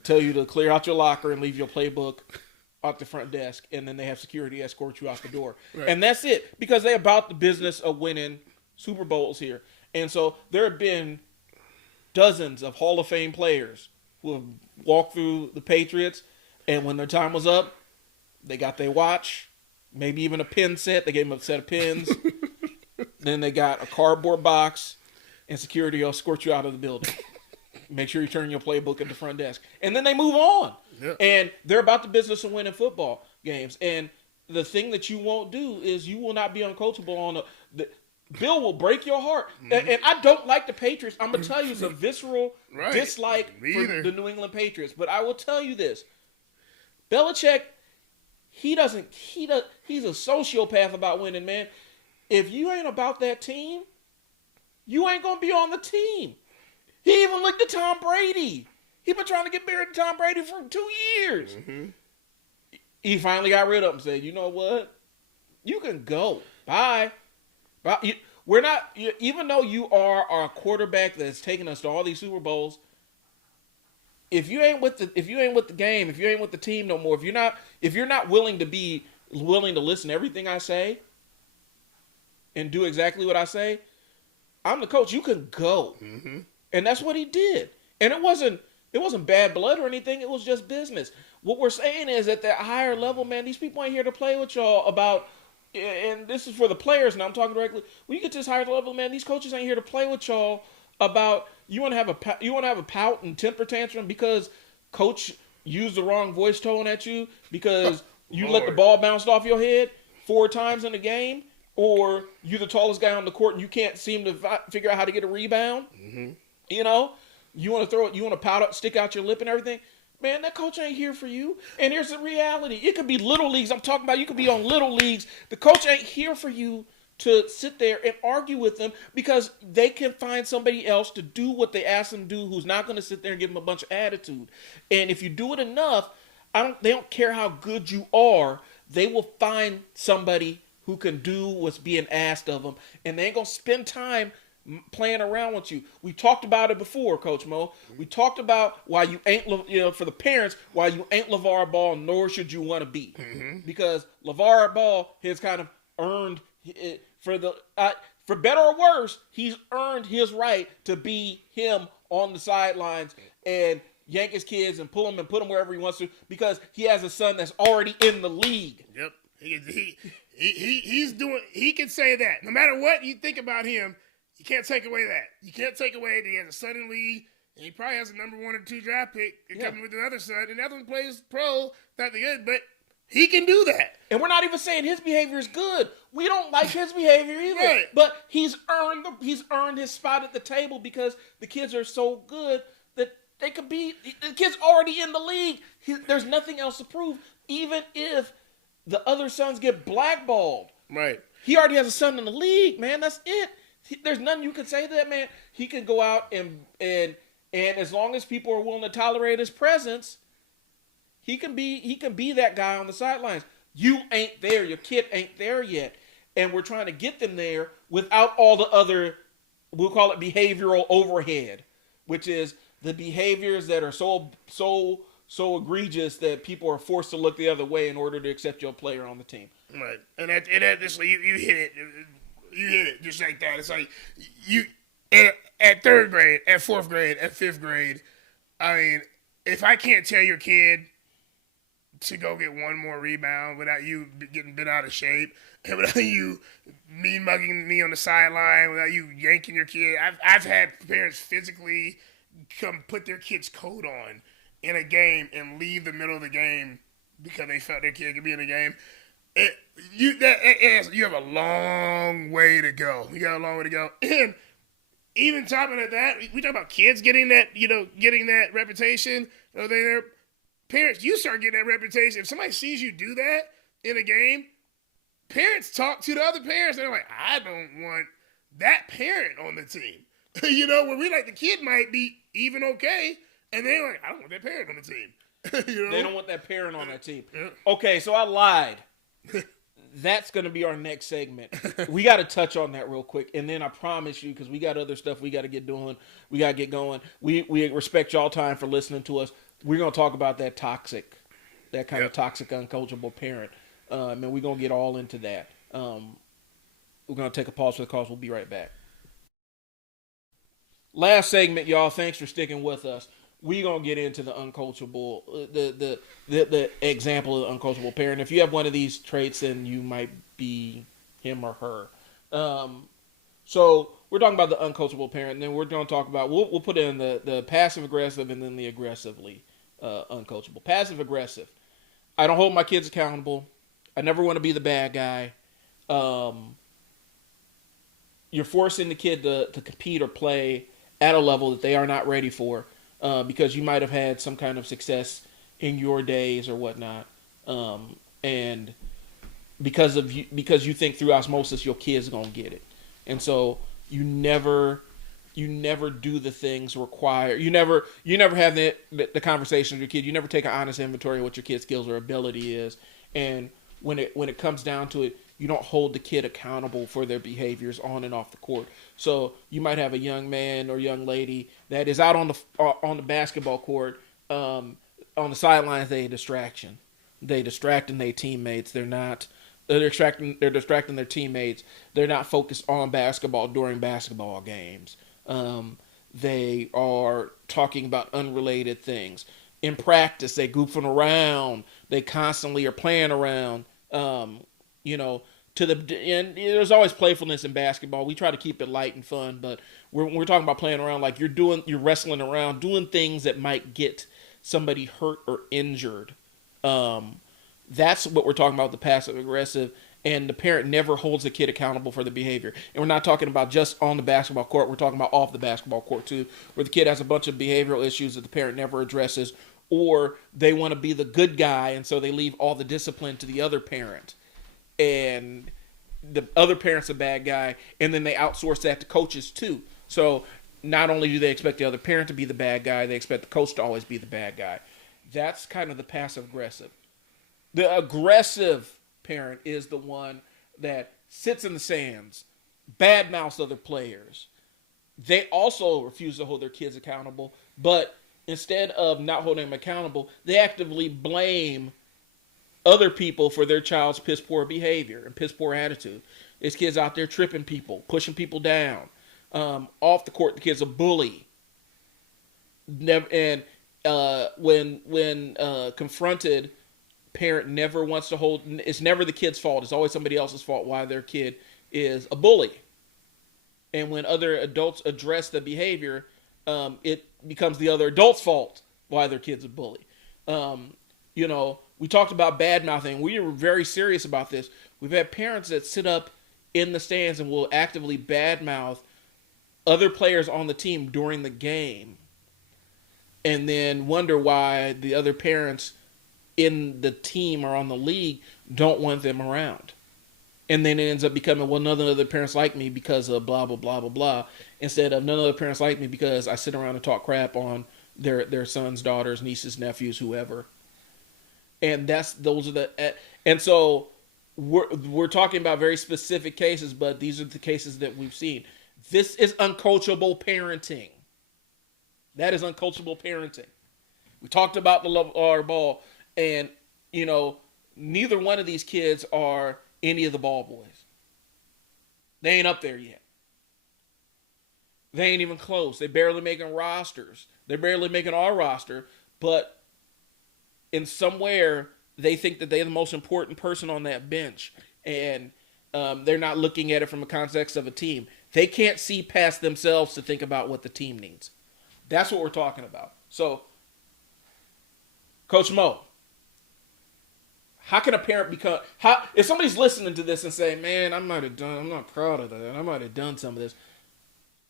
tell you to clear out your locker and leave your playbook out the front desk, and then they have security escort you out the door. Right. And that's it, because they're about the business of winning Super Bowls here. And so there have been dozens of Hall of Fame players who have walked through the Patriots, and when their time was up, they got their watch, maybe even a pin set. They gave them a set of pins. Then they got a cardboard box, and security will escort you out of the building. Make sure you turn your playbook at the front desk. And then they move on. Yeah. And they're about the business of winning football games. And the thing that you won't do is you will not be uncoachable on Bill will break your heart. Mm-hmm. And I don't like the Patriots. I'm going to tell you it's a visceral dislike for the New England Patriots. But I will tell you this. Belichick, he's a sociopath about winning, man. If you ain't about that team, you ain't going to be on the team. He even looked at Tom Brady. He been trying to get married to Tom Brady for 2 years. Mm-hmm. He finally got rid of him and said, you know what? You can go. Bye. We're not, even though you are our quarterback that's taken us to all these Super Bowls, if you ain't with the game, if you ain't with the team no more, if you're not willing to listen to everything I say and do exactly what I say, I'm the coach. You can go. Mm-hmm. And that's what he did. And it wasn't bad blood or anything. It was just business. What we're saying is at that higher level, man, these people ain't here to play with y'all about, and this is for the players, and I'm talking directly. When you get to this higher level, man, these coaches ain't here to play with y'all about you want to have a pout and temper tantrum because coach used the wrong voice tone at you because you let the ball bounce off your head 4 times in a game, or you're the tallest guy on the court and you can't seem to figure out how to get a rebound. Mm-hmm. You want to pout up, stick out your lip and everything. Man, that coach ain't here for you. And here's the reality. It could be little leagues. I'm talking about you could be on little leagues. The coach ain't here for you to sit there and argue with them because they can find somebody else to do what they ask them to do who's not going to sit there and give them a bunch of attitude. And if you do it enough, they don't care how good you are. They will find somebody who can do what's being asked of them, and they ain't gonna spend time playing around with you. We talked about it before, Coach Mo. We talked about why you ain't, for the parents, why you ain't LeVar Ball, nor should you want to be, because LeVar Ball has kind of earned it for better or worse, he's earned his right to be him on the sidelines and yank his kids and pull them and put them wherever he wants to, because he has a son that's already in the league. Yep. He's doing. He can say that. No matter what you think about him, you can't take away that. You can't take away that he has a son in the league, and he probably has a number 1 or 2 draft pick coming with another son, and the other one plays pro. Not the good, but he can do that. And we're not even saying his behavior is good. We don't like his behavior either. Right. But he's earned his spot at the table because the kids are so good that they could be. The kid's already in the league. There's nothing else to prove. Even if the other sons get blackballed, right? He already has a son in the league, man. That's it. There's nothing you can say to that man. He can go out and as long as people are willing to tolerate his presence, he can be that guy on the sidelines. You ain't there. Your kid ain't there yet. And we're trying to get them there without all the other, we'll call it behavioral overhead, which is the behaviors that are so egregious that people are forced to look the other way in order to accept your player on the team. Right. And you hit it. You hit it just like that. It's like you at 3rd grade, at 4th grade, at 5th grade. I mean, if I can't tell your kid to go get one more rebound without you getting bent out of shape, and without you mean mugging me on the sideline, without you yanking your kid, I've had parents physically come put their kid's coat on in a game and leave the middle of the game because they felt their kid could be in the game. You have a long way to go. You got a long way to go. And even topping at that, we talk about kids getting that reputation. Their parents, you start getting that reputation. If somebody sees you do that in a game, parents talk to the other parents. And they're like, I don't want that parent on the team. Where we like the kid might be even okay. And they're like, I don't want that parent on the team. They don't want that parent on that team. Yeah. Okay, so I lied. That's going to be our next segment. We got to touch on that real quick. And then I promise you, because we got other stuff we got to get doing. We got to get going. We respect y'all time for listening to us. We're going to talk about that kind of toxic, uncoachable parent. And we're going to get all into that. We're going to take a pause for the cause. We'll be right back. Last segment, y'all. Thanks for sticking with us. We're going to get into the uncoachable, the example of the uncoachable parent. If you have one of these traits, then you might be him or her. So we're talking about the uncoachable parent, and then we're going to talk about, we'll put in the passive-aggressive and then the aggressively uncoachable. Passive-aggressive. I don't hold my kids accountable. I never want to be the bad guy. You're forcing the kid to compete or play at a level that they are not ready for. Because you might have had some kind of success in your days or whatnot, and because you think through osmosis your kid's gonna get it, and so you never do the things required. You never have the conversation with your kid. You never take an honest inventory of what your kid's skills or ability is, and when it comes down to it, you don't hold the kid accountable for their behaviors on and off the court. So you might have a young man or young lady that is out on the basketball court, on the sidelines. They're a distraction. They distracting their teammates. They're distracting their teammates. They're not focused on basketball during basketball games. They are talking about unrelated things. In practice, they goofing around. They constantly are playing around. And there's always playfulness in basketball. We try to keep it light and fun, but we're talking about playing around like you're wrestling around, doing things that might get somebody hurt or injured. That's what we're talking about, the passive aggressive, and the parent never holds the kid accountable for the behavior. And we're not talking about just on the basketball court. We're talking about off the basketball court too, where the kid has a bunch of behavioral issues that the parent never addresses, or they want to be the good guy, and so they leave all the discipline to the other parent. And the other parent's a bad guy, and then they outsource that to coaches too. So not only do they expect the other parent to be the bad guy, they expect the coach to always be the bad guy. That's kind of the passive aggressive. The aggressive parent is the one that sits in the stands, badmouths other players, they also refuse to hold their kids accountable. But instead of not holding them accountable, they actively blame other people for their child's piss poor behavior and piss poor attitude. This kid's out there tripping people, pushing people down. Off the court, the kid's a bully. Never, and when confronted, parent never wants to hold. It's never the kid's fault. It's always somebody else's fault why their kid is a bully. And when other adults address the behavior, it becomes the other adult's fault why their kid's a bully. We talked about bad mouthing. We were very serious about this. We've had parents that sit up in the stands and will actively badmouth other players on the team during the game, and then wonder why the other parents in the team or on the league don't want them around. And then it ends up becoming, well, none of the other parents like me because of blah, blah, blah, blah, blah, instead of none of the parents like me because I sit around and talk crap on their sons, daughters, nieces, nephews, whoever. And and so we're talking about very specific cases, but these are the cases that we've seen. This is uncoachable parenting. That is uncoachable parenting. We talked about the love of our ball, and neither one of these kids are any of the ball boys. They ain't up there yet. They ain't even close. They barely making rosters. They're barely making our roster, but in somewhere they think that they're the most important person on that bench, and they're not looking at it from a context of a team. They can't see past themselves to think about what the team needs. That's what we're talking about. So, Coach Moe, how can a parent if somebody's listening to this and saying, man, I'm not proud of that, I might have done some of this,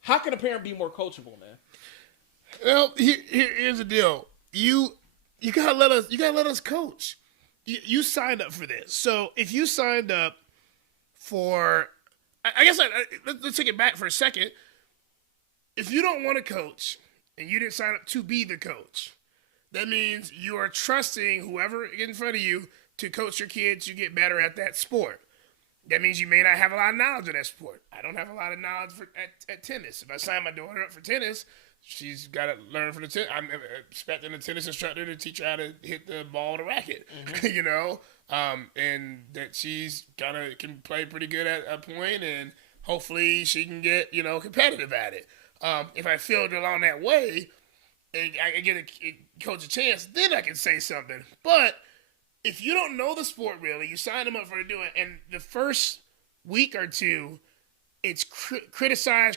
how can a parent be more coachable, man? Well, here's the deal. You gotta let us coach. You signed up for this. So if you signed up for, I guess let's take it back for a second. If you don't want to coach and you didn't sign up to be the coach, that means you are trusting whoever in front of you to coach your kids to get better at that sport. That means you may not have a lot of knowledge of that sport. I don't have a lot of knowledge at tennis. If I sign my daughter up for tennis, she's got to learn from the tennis. I'm expecting a tennis instructor to teach her how to hit the ball to racket, and that she's can play pretty good at a point, and hopefully she can get competitive at it. If I filter along that way, and I get a coach a chance, then I can say something. But if you don't know the sport really, you sign them up for doing it, and the first week or two, it's criticize.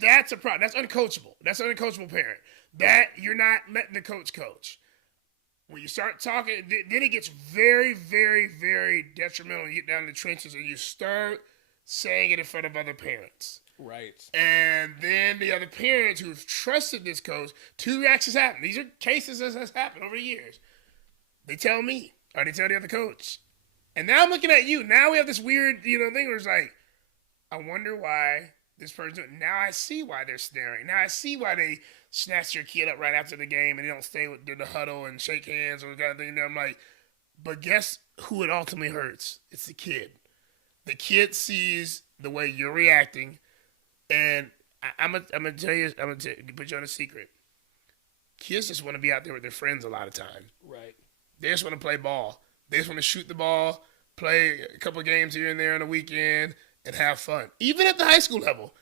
That's a problem. That's uncoachable. That's an uncoachable parent. That you're not letting the coach. When you start talking, then it gets very, very, very detrimental. You get down in the trenches and you start saying it in front of other parents. Right. And then the other parents who've trusted this coach, two reactions happen. These are cases that has happened over years. They tell me, or they tell the other coach. And now I'm looking at you. Now we have this weird, thing where it's like, I wonder why this person. Now I see why they're staring. Now I see why they snatch your kid up right after the game and they don't stay with the huddle and shake hands or the kind of thing. And I'm like, but guess who it ultimately hurts? It's the kid. The kid sees the way you're reacting, and I'm gonna tell you, put you on a secret. Kids just want to be out there with their friends a lot of times. Right. They just want to play ball. They just want to shoot the ball, play a couple of games here and there on the weekend, and have fun. Even at the high school level,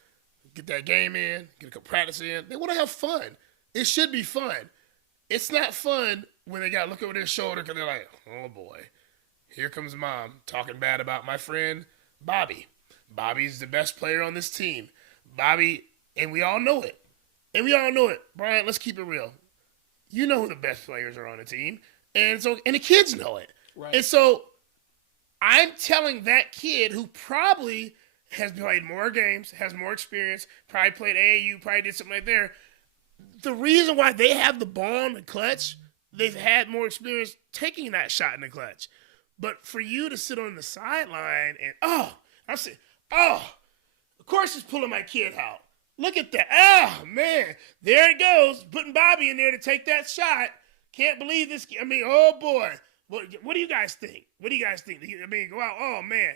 get that game in, get a couple practice in. They want to have fun. It should be fun. It's not fun when they got to look over their shoulder because they're like, oh boy, here comes mom talking bad about my friend Bobby. Bobby's the best player on this team. Bobby, and we all know it. Brian, let's keep it real. You know who the best players are on the team. And the kids know it. Right. And so I'm telling that kid who probably has played more games, has more experience, probably played AAU, probably did something like there. The reason why they have the ball in the clutch, they've had more experience taking that shot in the clutch. But for you to sit on the sideline and, of course it's pulling my kid out. Look at that. Oh, man. There it goes. Putting Bobby in there to take that shot. Can't believe this. I mean, oh, boy. What do you guys think? What do you guys think? I mean, go out. Oh man,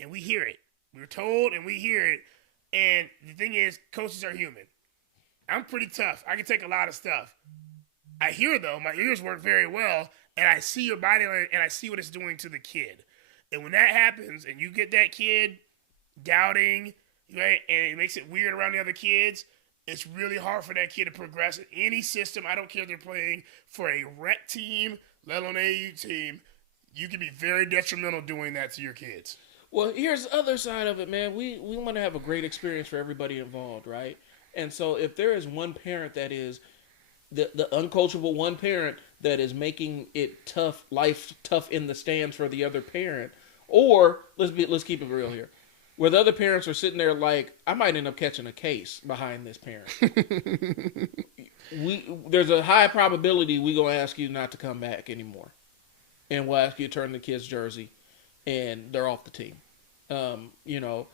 and we hear it. We're told and we hear it. And the thing is, coaches are human. I'm pretty tough. I can take a lot of stuff. I hear though, my ears work very well, and I see your body language, and I see what it's doing to the kid. And when that happens, and you get that kid doubting, right, and it makes it weird around the other kids, it's really hard for that kid to progress in any system. I don't care if they're playing for a rec team, let alone an AU team. You can be very detrimental doing that to your kids. Well, here's the other side of it, man. We want to have a great experience for everybody involved, right? And so if there is one parent that is the uncoachable one parent that is making it tough, life tough in the stands for the other parent, or let's keep it real here, where the other parents are sitting there like, I might end up catching a case behind this parent. There's a high probability we gonna ask you not to come back anymore, and we'll ask you to turn the kid's jersey, and they're off the team. You know,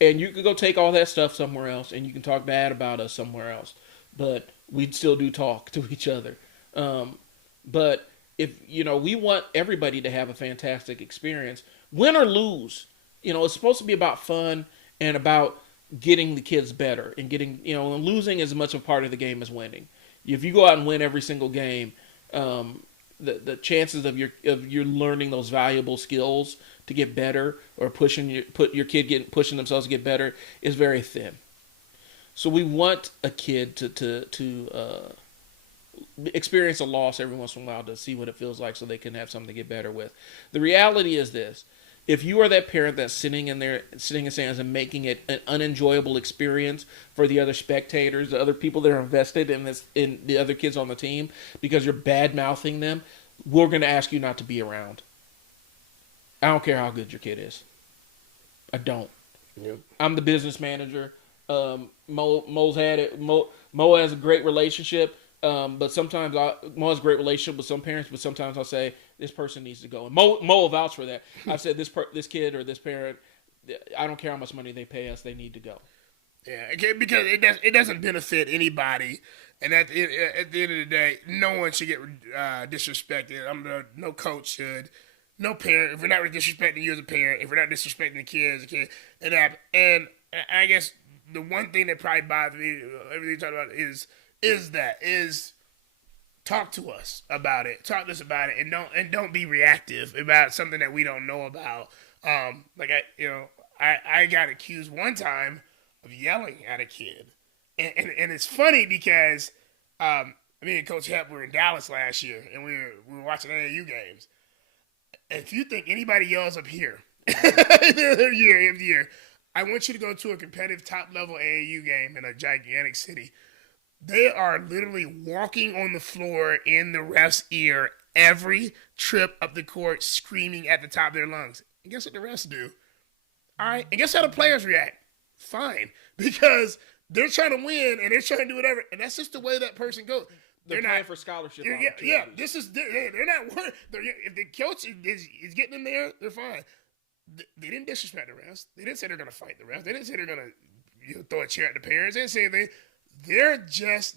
and you can go take all that stuff somewhere else, and you can talk bad about us somewhere else, but we still do talk to each other. But if we want everybody to have a fantastic experience, win or lose. It's supposed to be about fun and about getting the kids better and getting and losing is as much a part of the game as winning. If you go out and win every single game, the chances of your learning those valuable skills to get better or pushing themselves to get better is very thin. So we want a kid to experience a loss every once in a while to see what it feels like so they can have something to get better with. The reality is this. If you are that parent that's sitting in stands and making it an unenjoyable experience for the other spectators, the other people that are invested in the other kids on the team, because you're bad mouthing them, we're going to ask you not to be around. I don't care how good your kid is. I don't. Yep. I'm the business manager. Mo's had it. Mo has a great relationship. But sometimes Mo has a great relationship with some parents, but sometimes I'll say this person needs to go. And Mo will vouch for that. I've said this kid or this parent, I don't care how much money they pay us, they need to go. Yeah, because it doesn't benefit anybody, and at the end of the day, no one should get disrespected. No coach should, no parent. If we're not disrespecting you as a parent, if we're not disrespecting the kid as a kid, and I guess the one thing that probably bothers me, everything you talk about is talk to us about it. Talk to us about it, and don't be reactive about something that we don't know about. I got accused one time of yelling at a kid, and it's funny because me and Coach Hep were in Dallas last year, and we were watching AAU games. If you think anybody yells up here every year, I want you to go to a competitive top level AAU game in a gigantic city. They are literally walking on the floor in the ref's ear every trip up the court, screaming at the top of their lungs. And guess what the refs do? All right. And guess how the players react? Fine. Because they're trying to win and they're trying to do whatever. And that's just the way that person goes. They're playing for scholarship opportunities. Yeah, they're not worried. If the coach is getting them there, they're fine. They didn't disrespect the refs. They didn't say they're going to fight the refs. They didn't say they're going to throw a chair at the parents. They didn't say anything.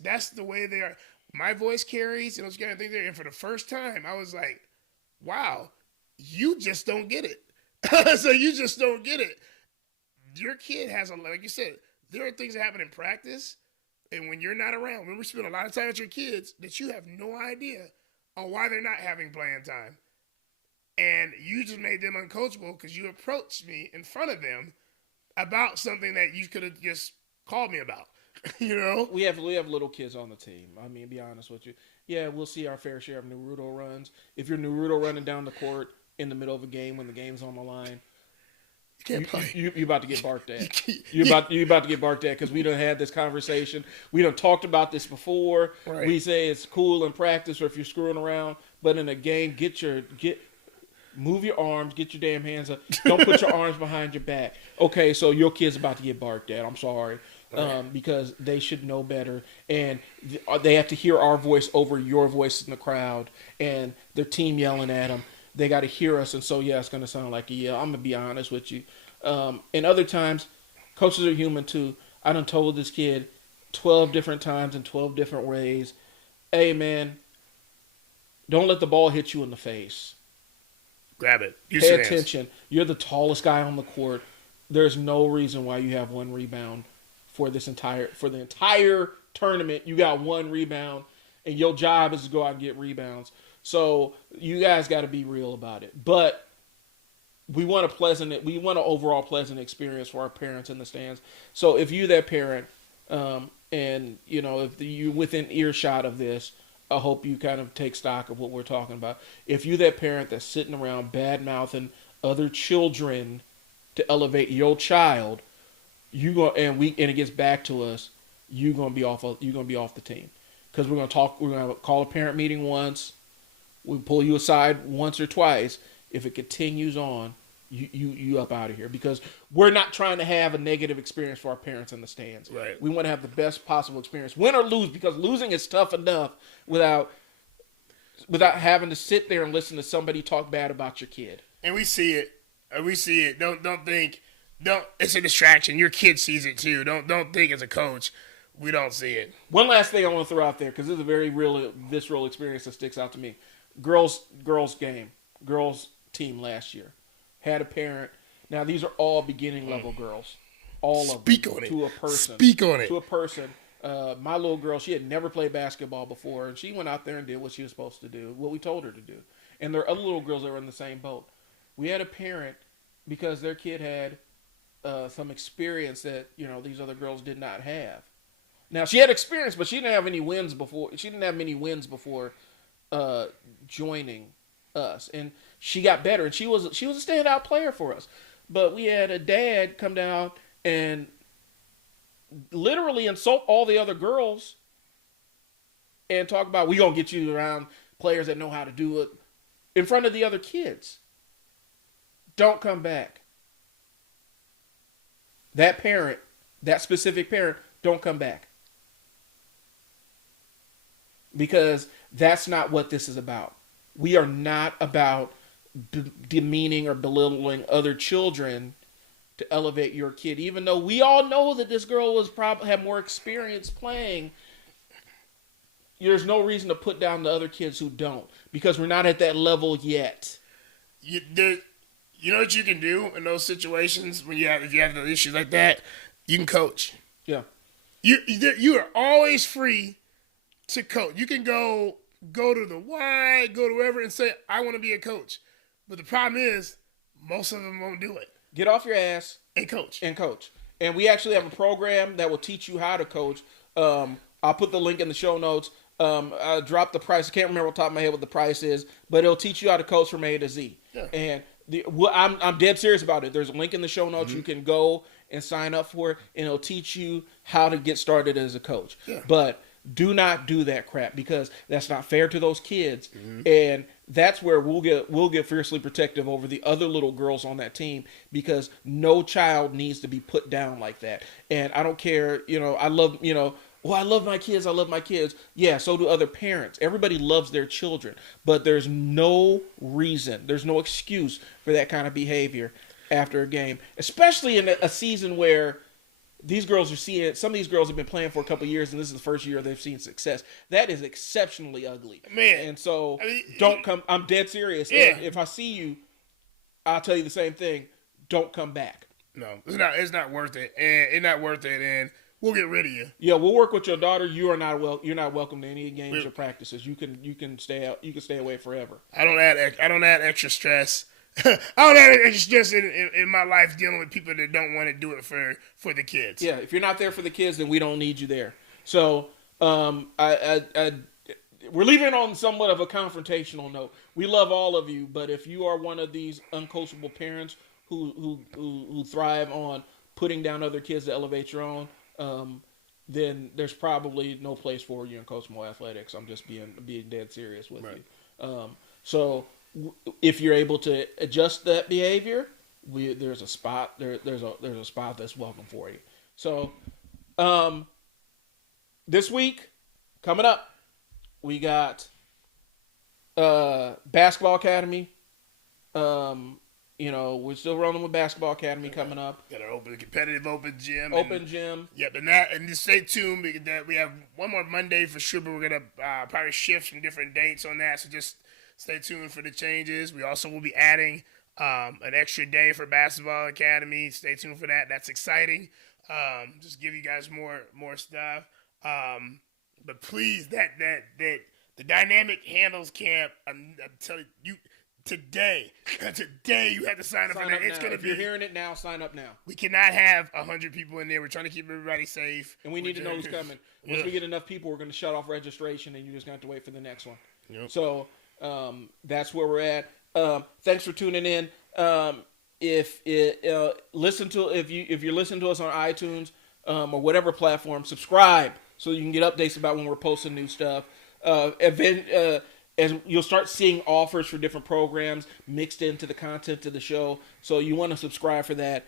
That's the way they are. My voice carries, those kind of things there. And for the first time, I was like, wow, you just don't get it. So you just don't get it. Your kid has like you said, there are things that happen in practice. And when you're not around, when we spend a lot of time with your kids, that you have no idea on why they're not having playing time. And you just made them uncoachable because you approached me in front of them about something that you could have just called me about. We have little kids on the team. I mean, to be honest with you, yeah, we'll see our fair share of Naruto runs. If you're Naruto running down the court in the middle of a game when the game's on the line, you can't play. You about to get barked at. You about to get barked at because we done had this conversation. We done talked about this before. Right. We say it's cool in practice or if you're screwing around, but in a game, move your arms, get your damn hands up. Don't put your arms behind your back. Okay, so your kid's about to get barked at. I'm sorry. Because they should know better, and they have to hear our voice over your voice in the crowd, and their team yelling at them. They got to hear us, and so yeah, it's going to sound like a yell. I'm gonna be honest with you. And other times, coaches are human too. I done told this kid 12 different times in 12 different ways, hey man, Don't let the ball hit you in the face. Grab it. Use Pay your hands. attention. You're the tallest guy on the court. There's no reason why you have one rebound for the entire tournament. You got one rebound, and your job is to go out and get rebounds. So you guys got to be real about it. But we want an overall pleasant experience for our parents in the stands. So if you that parent, and if you within earshot of this, I hope you kind of take stock of what we're talking about. If you that parent that's sitting around bad mouthing other children to elevate your child, and it gets back to us, you're gonna be off the team, because we're gonna call a parent meeting once, we pull you aside once or twice. If it continues on, you up out of here, because we're not trying to have a negative experience for our parents in the stands. Right. We want to have the best possible experience, win or lose, because losing is tough enough without having to sit there and listen to somebody talk bad about your kid. And we see it. Don't think. It's a distraction. Your kid sees it too. Don't think as a coach we don't see it. One last thing I want to throw out there, because this is a very real, visceral experience that sticks out to me. Girls team last year had a parent. Now these are all beginning level girls, all of them. Speak on it. To a person. Speak on it. To a person. My little girl, she had never played basketball before, and she went out there and did what she was supposed to do, what we told her to do. And there are other little girls that were in the same boat. We had a parent, because their kid had some experience that these other girls did not have. Now she had experience, but she didn't have any wins before. She didn't have many wins before joining us, and she got better, and she was a standout player for us. But we had a dad come down and literally insult all the other girls and talk about, we gonna get you around players that know how to do it, in front of the other kids. Don't come back. That specific parent, don't come back. Because that's not what this is about. We are not about demeaning or belittling other children to elevate your kid. Even though we all know that this girl had more experience playing, there's no reason to put down the other kids who don't, because we're not at that level yet. You know what you can do in those situations if you have those issues like that? You can coach. Yeah. You are always free to coach. You can go to the Y, go to wherever and say, I want to be a coach. But the problem is, most of them won't do it. Get off your ass and coach. And we actually have a program that will teach you how to coach. I'll put the link in the show notes. I dropped the price. I can't remember off the top of my head what the price is, but it'll teach you how to coach from A to Z. Yeah. And I'm dead serious about it. There's a link in the show notes. Mm-hmm. You can go and sign up for it, and it'll teach you how to get started as a coach. Yeah. But do not do that crap, because that's not fair to those kids. Mm-hmm. And that's where we'll get fiercely protective over the other little girls on that team, because no child needs to be put down like that. And I don't care, I love my kids. I love my kids. Yeah, so do other parents. Everybody loves their children, but there's no reason, there's no excuse for that kind of behavior after a game, especially in a season where these girls are seeing, some of these girls have been playing for a couple of years, and this is the first year they've seen success. That is exceptionally ugly. Man. And so, don't come. I'm dead serious. Yeah. If I see you, I'll tell you the same thing. Don't come back. No, it's not worth it. And it's not worth it, and we'll get rid of you. Yeah, we'll work with your daughter. You're not welcome to any games or practices. You can stay out. You can stay away forever. I don't add extra stress. I don't have extra stress in my life dealing with people that don't want to do it for the kids. Yeah, if you're not there for the kids, then we don't need you there. So, we're leaving it on somewhat of a confrontational note. We love all of you, but if you are one of these uncoachable parents who thrive on putting down other kids to elevate your own, then there's probably no place for you in Coachable Athletics. I'm just being dead serious with you. So if you're able to adjust that behavior, there's a spot there's a spot that's welcome for you. So this week coming up, we got Basketball Academy we're still rolling with Basketball Academy coming up. Got our competitive open gym. Open gym. Yep, and just stay tuned. We have one more Monday for sure, but we're gonna probably shift some different dates on that. So just stay tuned for the changes. We also will be adding an extra day for Basketball Academy. Stay tuned for that. That's exciting. Just give you guys more stuff. But please, that the dynamic handles camp. I'm telling you. Today you have to sign up for that. It's gonna if you're hearing it now, sign up now. We cannot have 100 people in there. We're trying to keep everybody safe, and we need to know who's coming. Once we get enough people, we're going to shut off registration, and you're just going to have to wait for the next one. Yep. So that's where we're at. Thanks for tuning in. If you're listening to us on iTunes or whatever platform, subscribe so you can get updates about when we're posting new stuff. As you'll start seeing offers for different programs mixed into the content of the show. So you want to subscribe for that.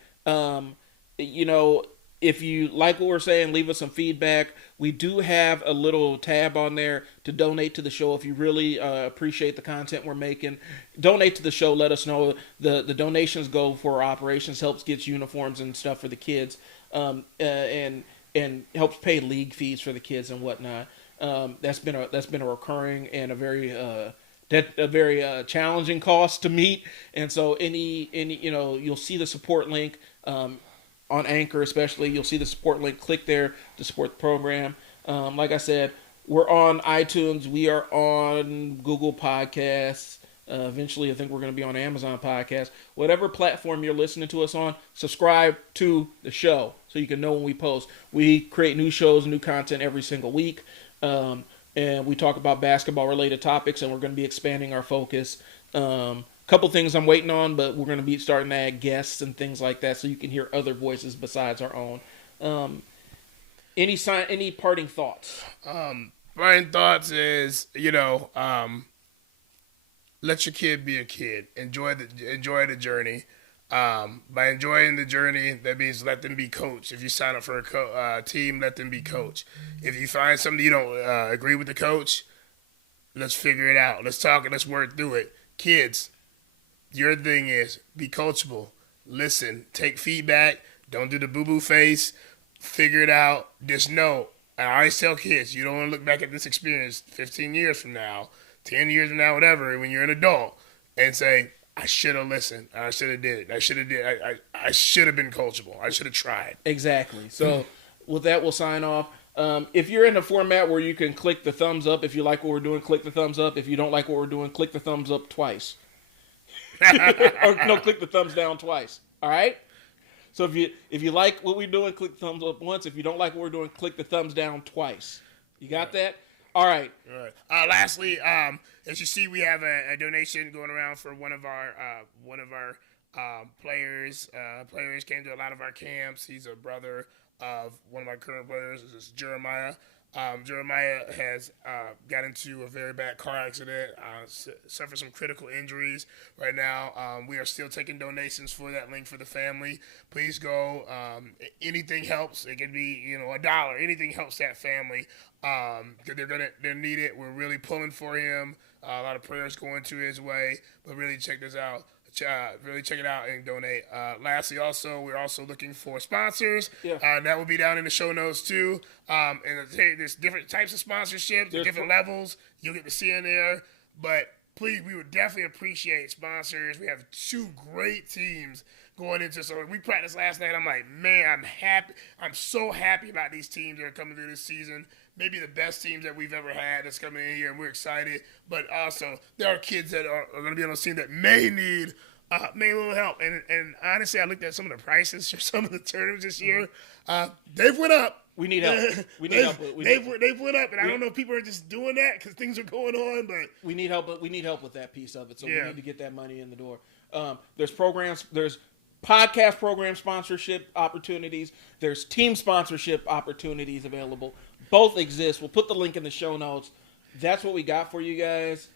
If you like what we're saying, leave us some feedback. We do have a little tab on there to donate to the show. If you really appreciate the content we're making, donate to the show. Let us know. The donations go for operations, helps get uniforms and stuff for the kids, and helps pay league fees for the kids and whatnot. That's been a recurring and a very challenging cost to meet. And so you'll see the support link on Anchor, especially. You'll see the support link. Click there to support the program. Like I said, we're on iTunes. We are on Google Podcasts. Eventually, I think we're going to be on Amazon Podcasts. Whatever platform you're listening to us on, subscribe to the show so you can know when we post. We create new shows, new content every single week. And we talk about basketball-related topics, and we're going to be expanding our focus. Couple things I'm waiting on, but we're going to be starting to add guests and things like that, so you can hear other voices besides our own. Any parting thoughts? Parting thoughts is let your kid be a kid. Enjoy the journey. By enjoying the journey, that means let them be coached. If you sign up for a team, let them be coached. If you find something you don't agree with the coach, let's figure it out. Let's talk and let's work through it. Kids, your thing is be coachable. Listen, take feedback. Don't do the boo-boo face. Figure it out. Just know, and I always tell kids, you don't want to look back at this experience 15 years from now, 10 years from now, whatever, when you're an adult, and say, I should have listened. I should have did it. I should have been coachable. I should have tried. Exactly. So with that, we'll sign off. If you're in a format where you can click the thumbs up, if you like what we're doing, click the thumbs up. If you don't like what we're doing, click the thumbs up twice. Or no, click the thumbs down twice. All right? So if you like what we're doing, click the thumbs up once. If you don't like what we're doing, click the thumbs down twice. You got that? All right. Lastly, as you see, we have a donation going around for one of our players. Players came to a lot of our camps. He's a brother of one of my current players. This is Jeremiah. Jeremiah has got into a very bad car accident, suffered some critical injuries. Right now, we are still taking donations for that link for the family. Please go. Anything helps. It can be $1. Anything helps that family. They're needed. We're really pulling for him. A lot of prayers going to his way. But really check this out. Really check it out and donate. Lastly, we're also looking for sponsors. Yeah. That will be down in the show notes too. And there's different types of sponsorships, different levels. You'll get to see in there. But please, we would definitely appreciate sponsors. We have 2 great teams going into. So we practiced last night. I'm like, man, I'm happy. I'm so happy about these teams that are coming through this season. Maybe the best teams that we've ever had that's coming in here, and we're excited. But also, there are kids that are going to be on those teams that may need a little help. And honestly, I looked at some of the prices for some of the tournaments this year. They've went up. We need help. We need help. They've went up, and I don't know if people are just doing that because things are going on. But we need help. We need help with that piece of it. So we need to get that money in the door. There's programs. There's podcast program sponsorship opportunities. There's team sponsorship opportunities available. Both exist. We'll put the link in the show notes. That's what we got for you guys.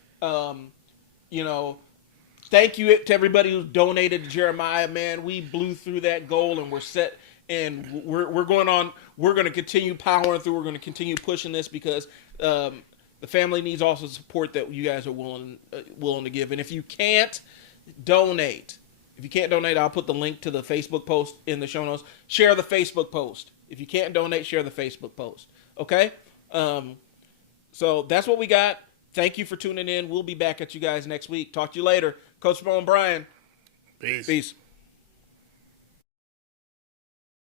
Thank you to everybody who donated to Jeremiah. Man, we blew through that goal and we're set. And we're going on. We're going to continue powering through. We're going to continue pushing this because the family needs also support that you guys are willing to give. And if you can't donate, If you can't donate, I'll put the link to the Facebook post in the show notes. Share the Facebook post. If you can't donate, share the Facebook post. Okay? So that's what we got. Thank you for tuning in. We'll be back at you guys next week. Talk to you later. Coach Moe and Brian. Peace. Peace.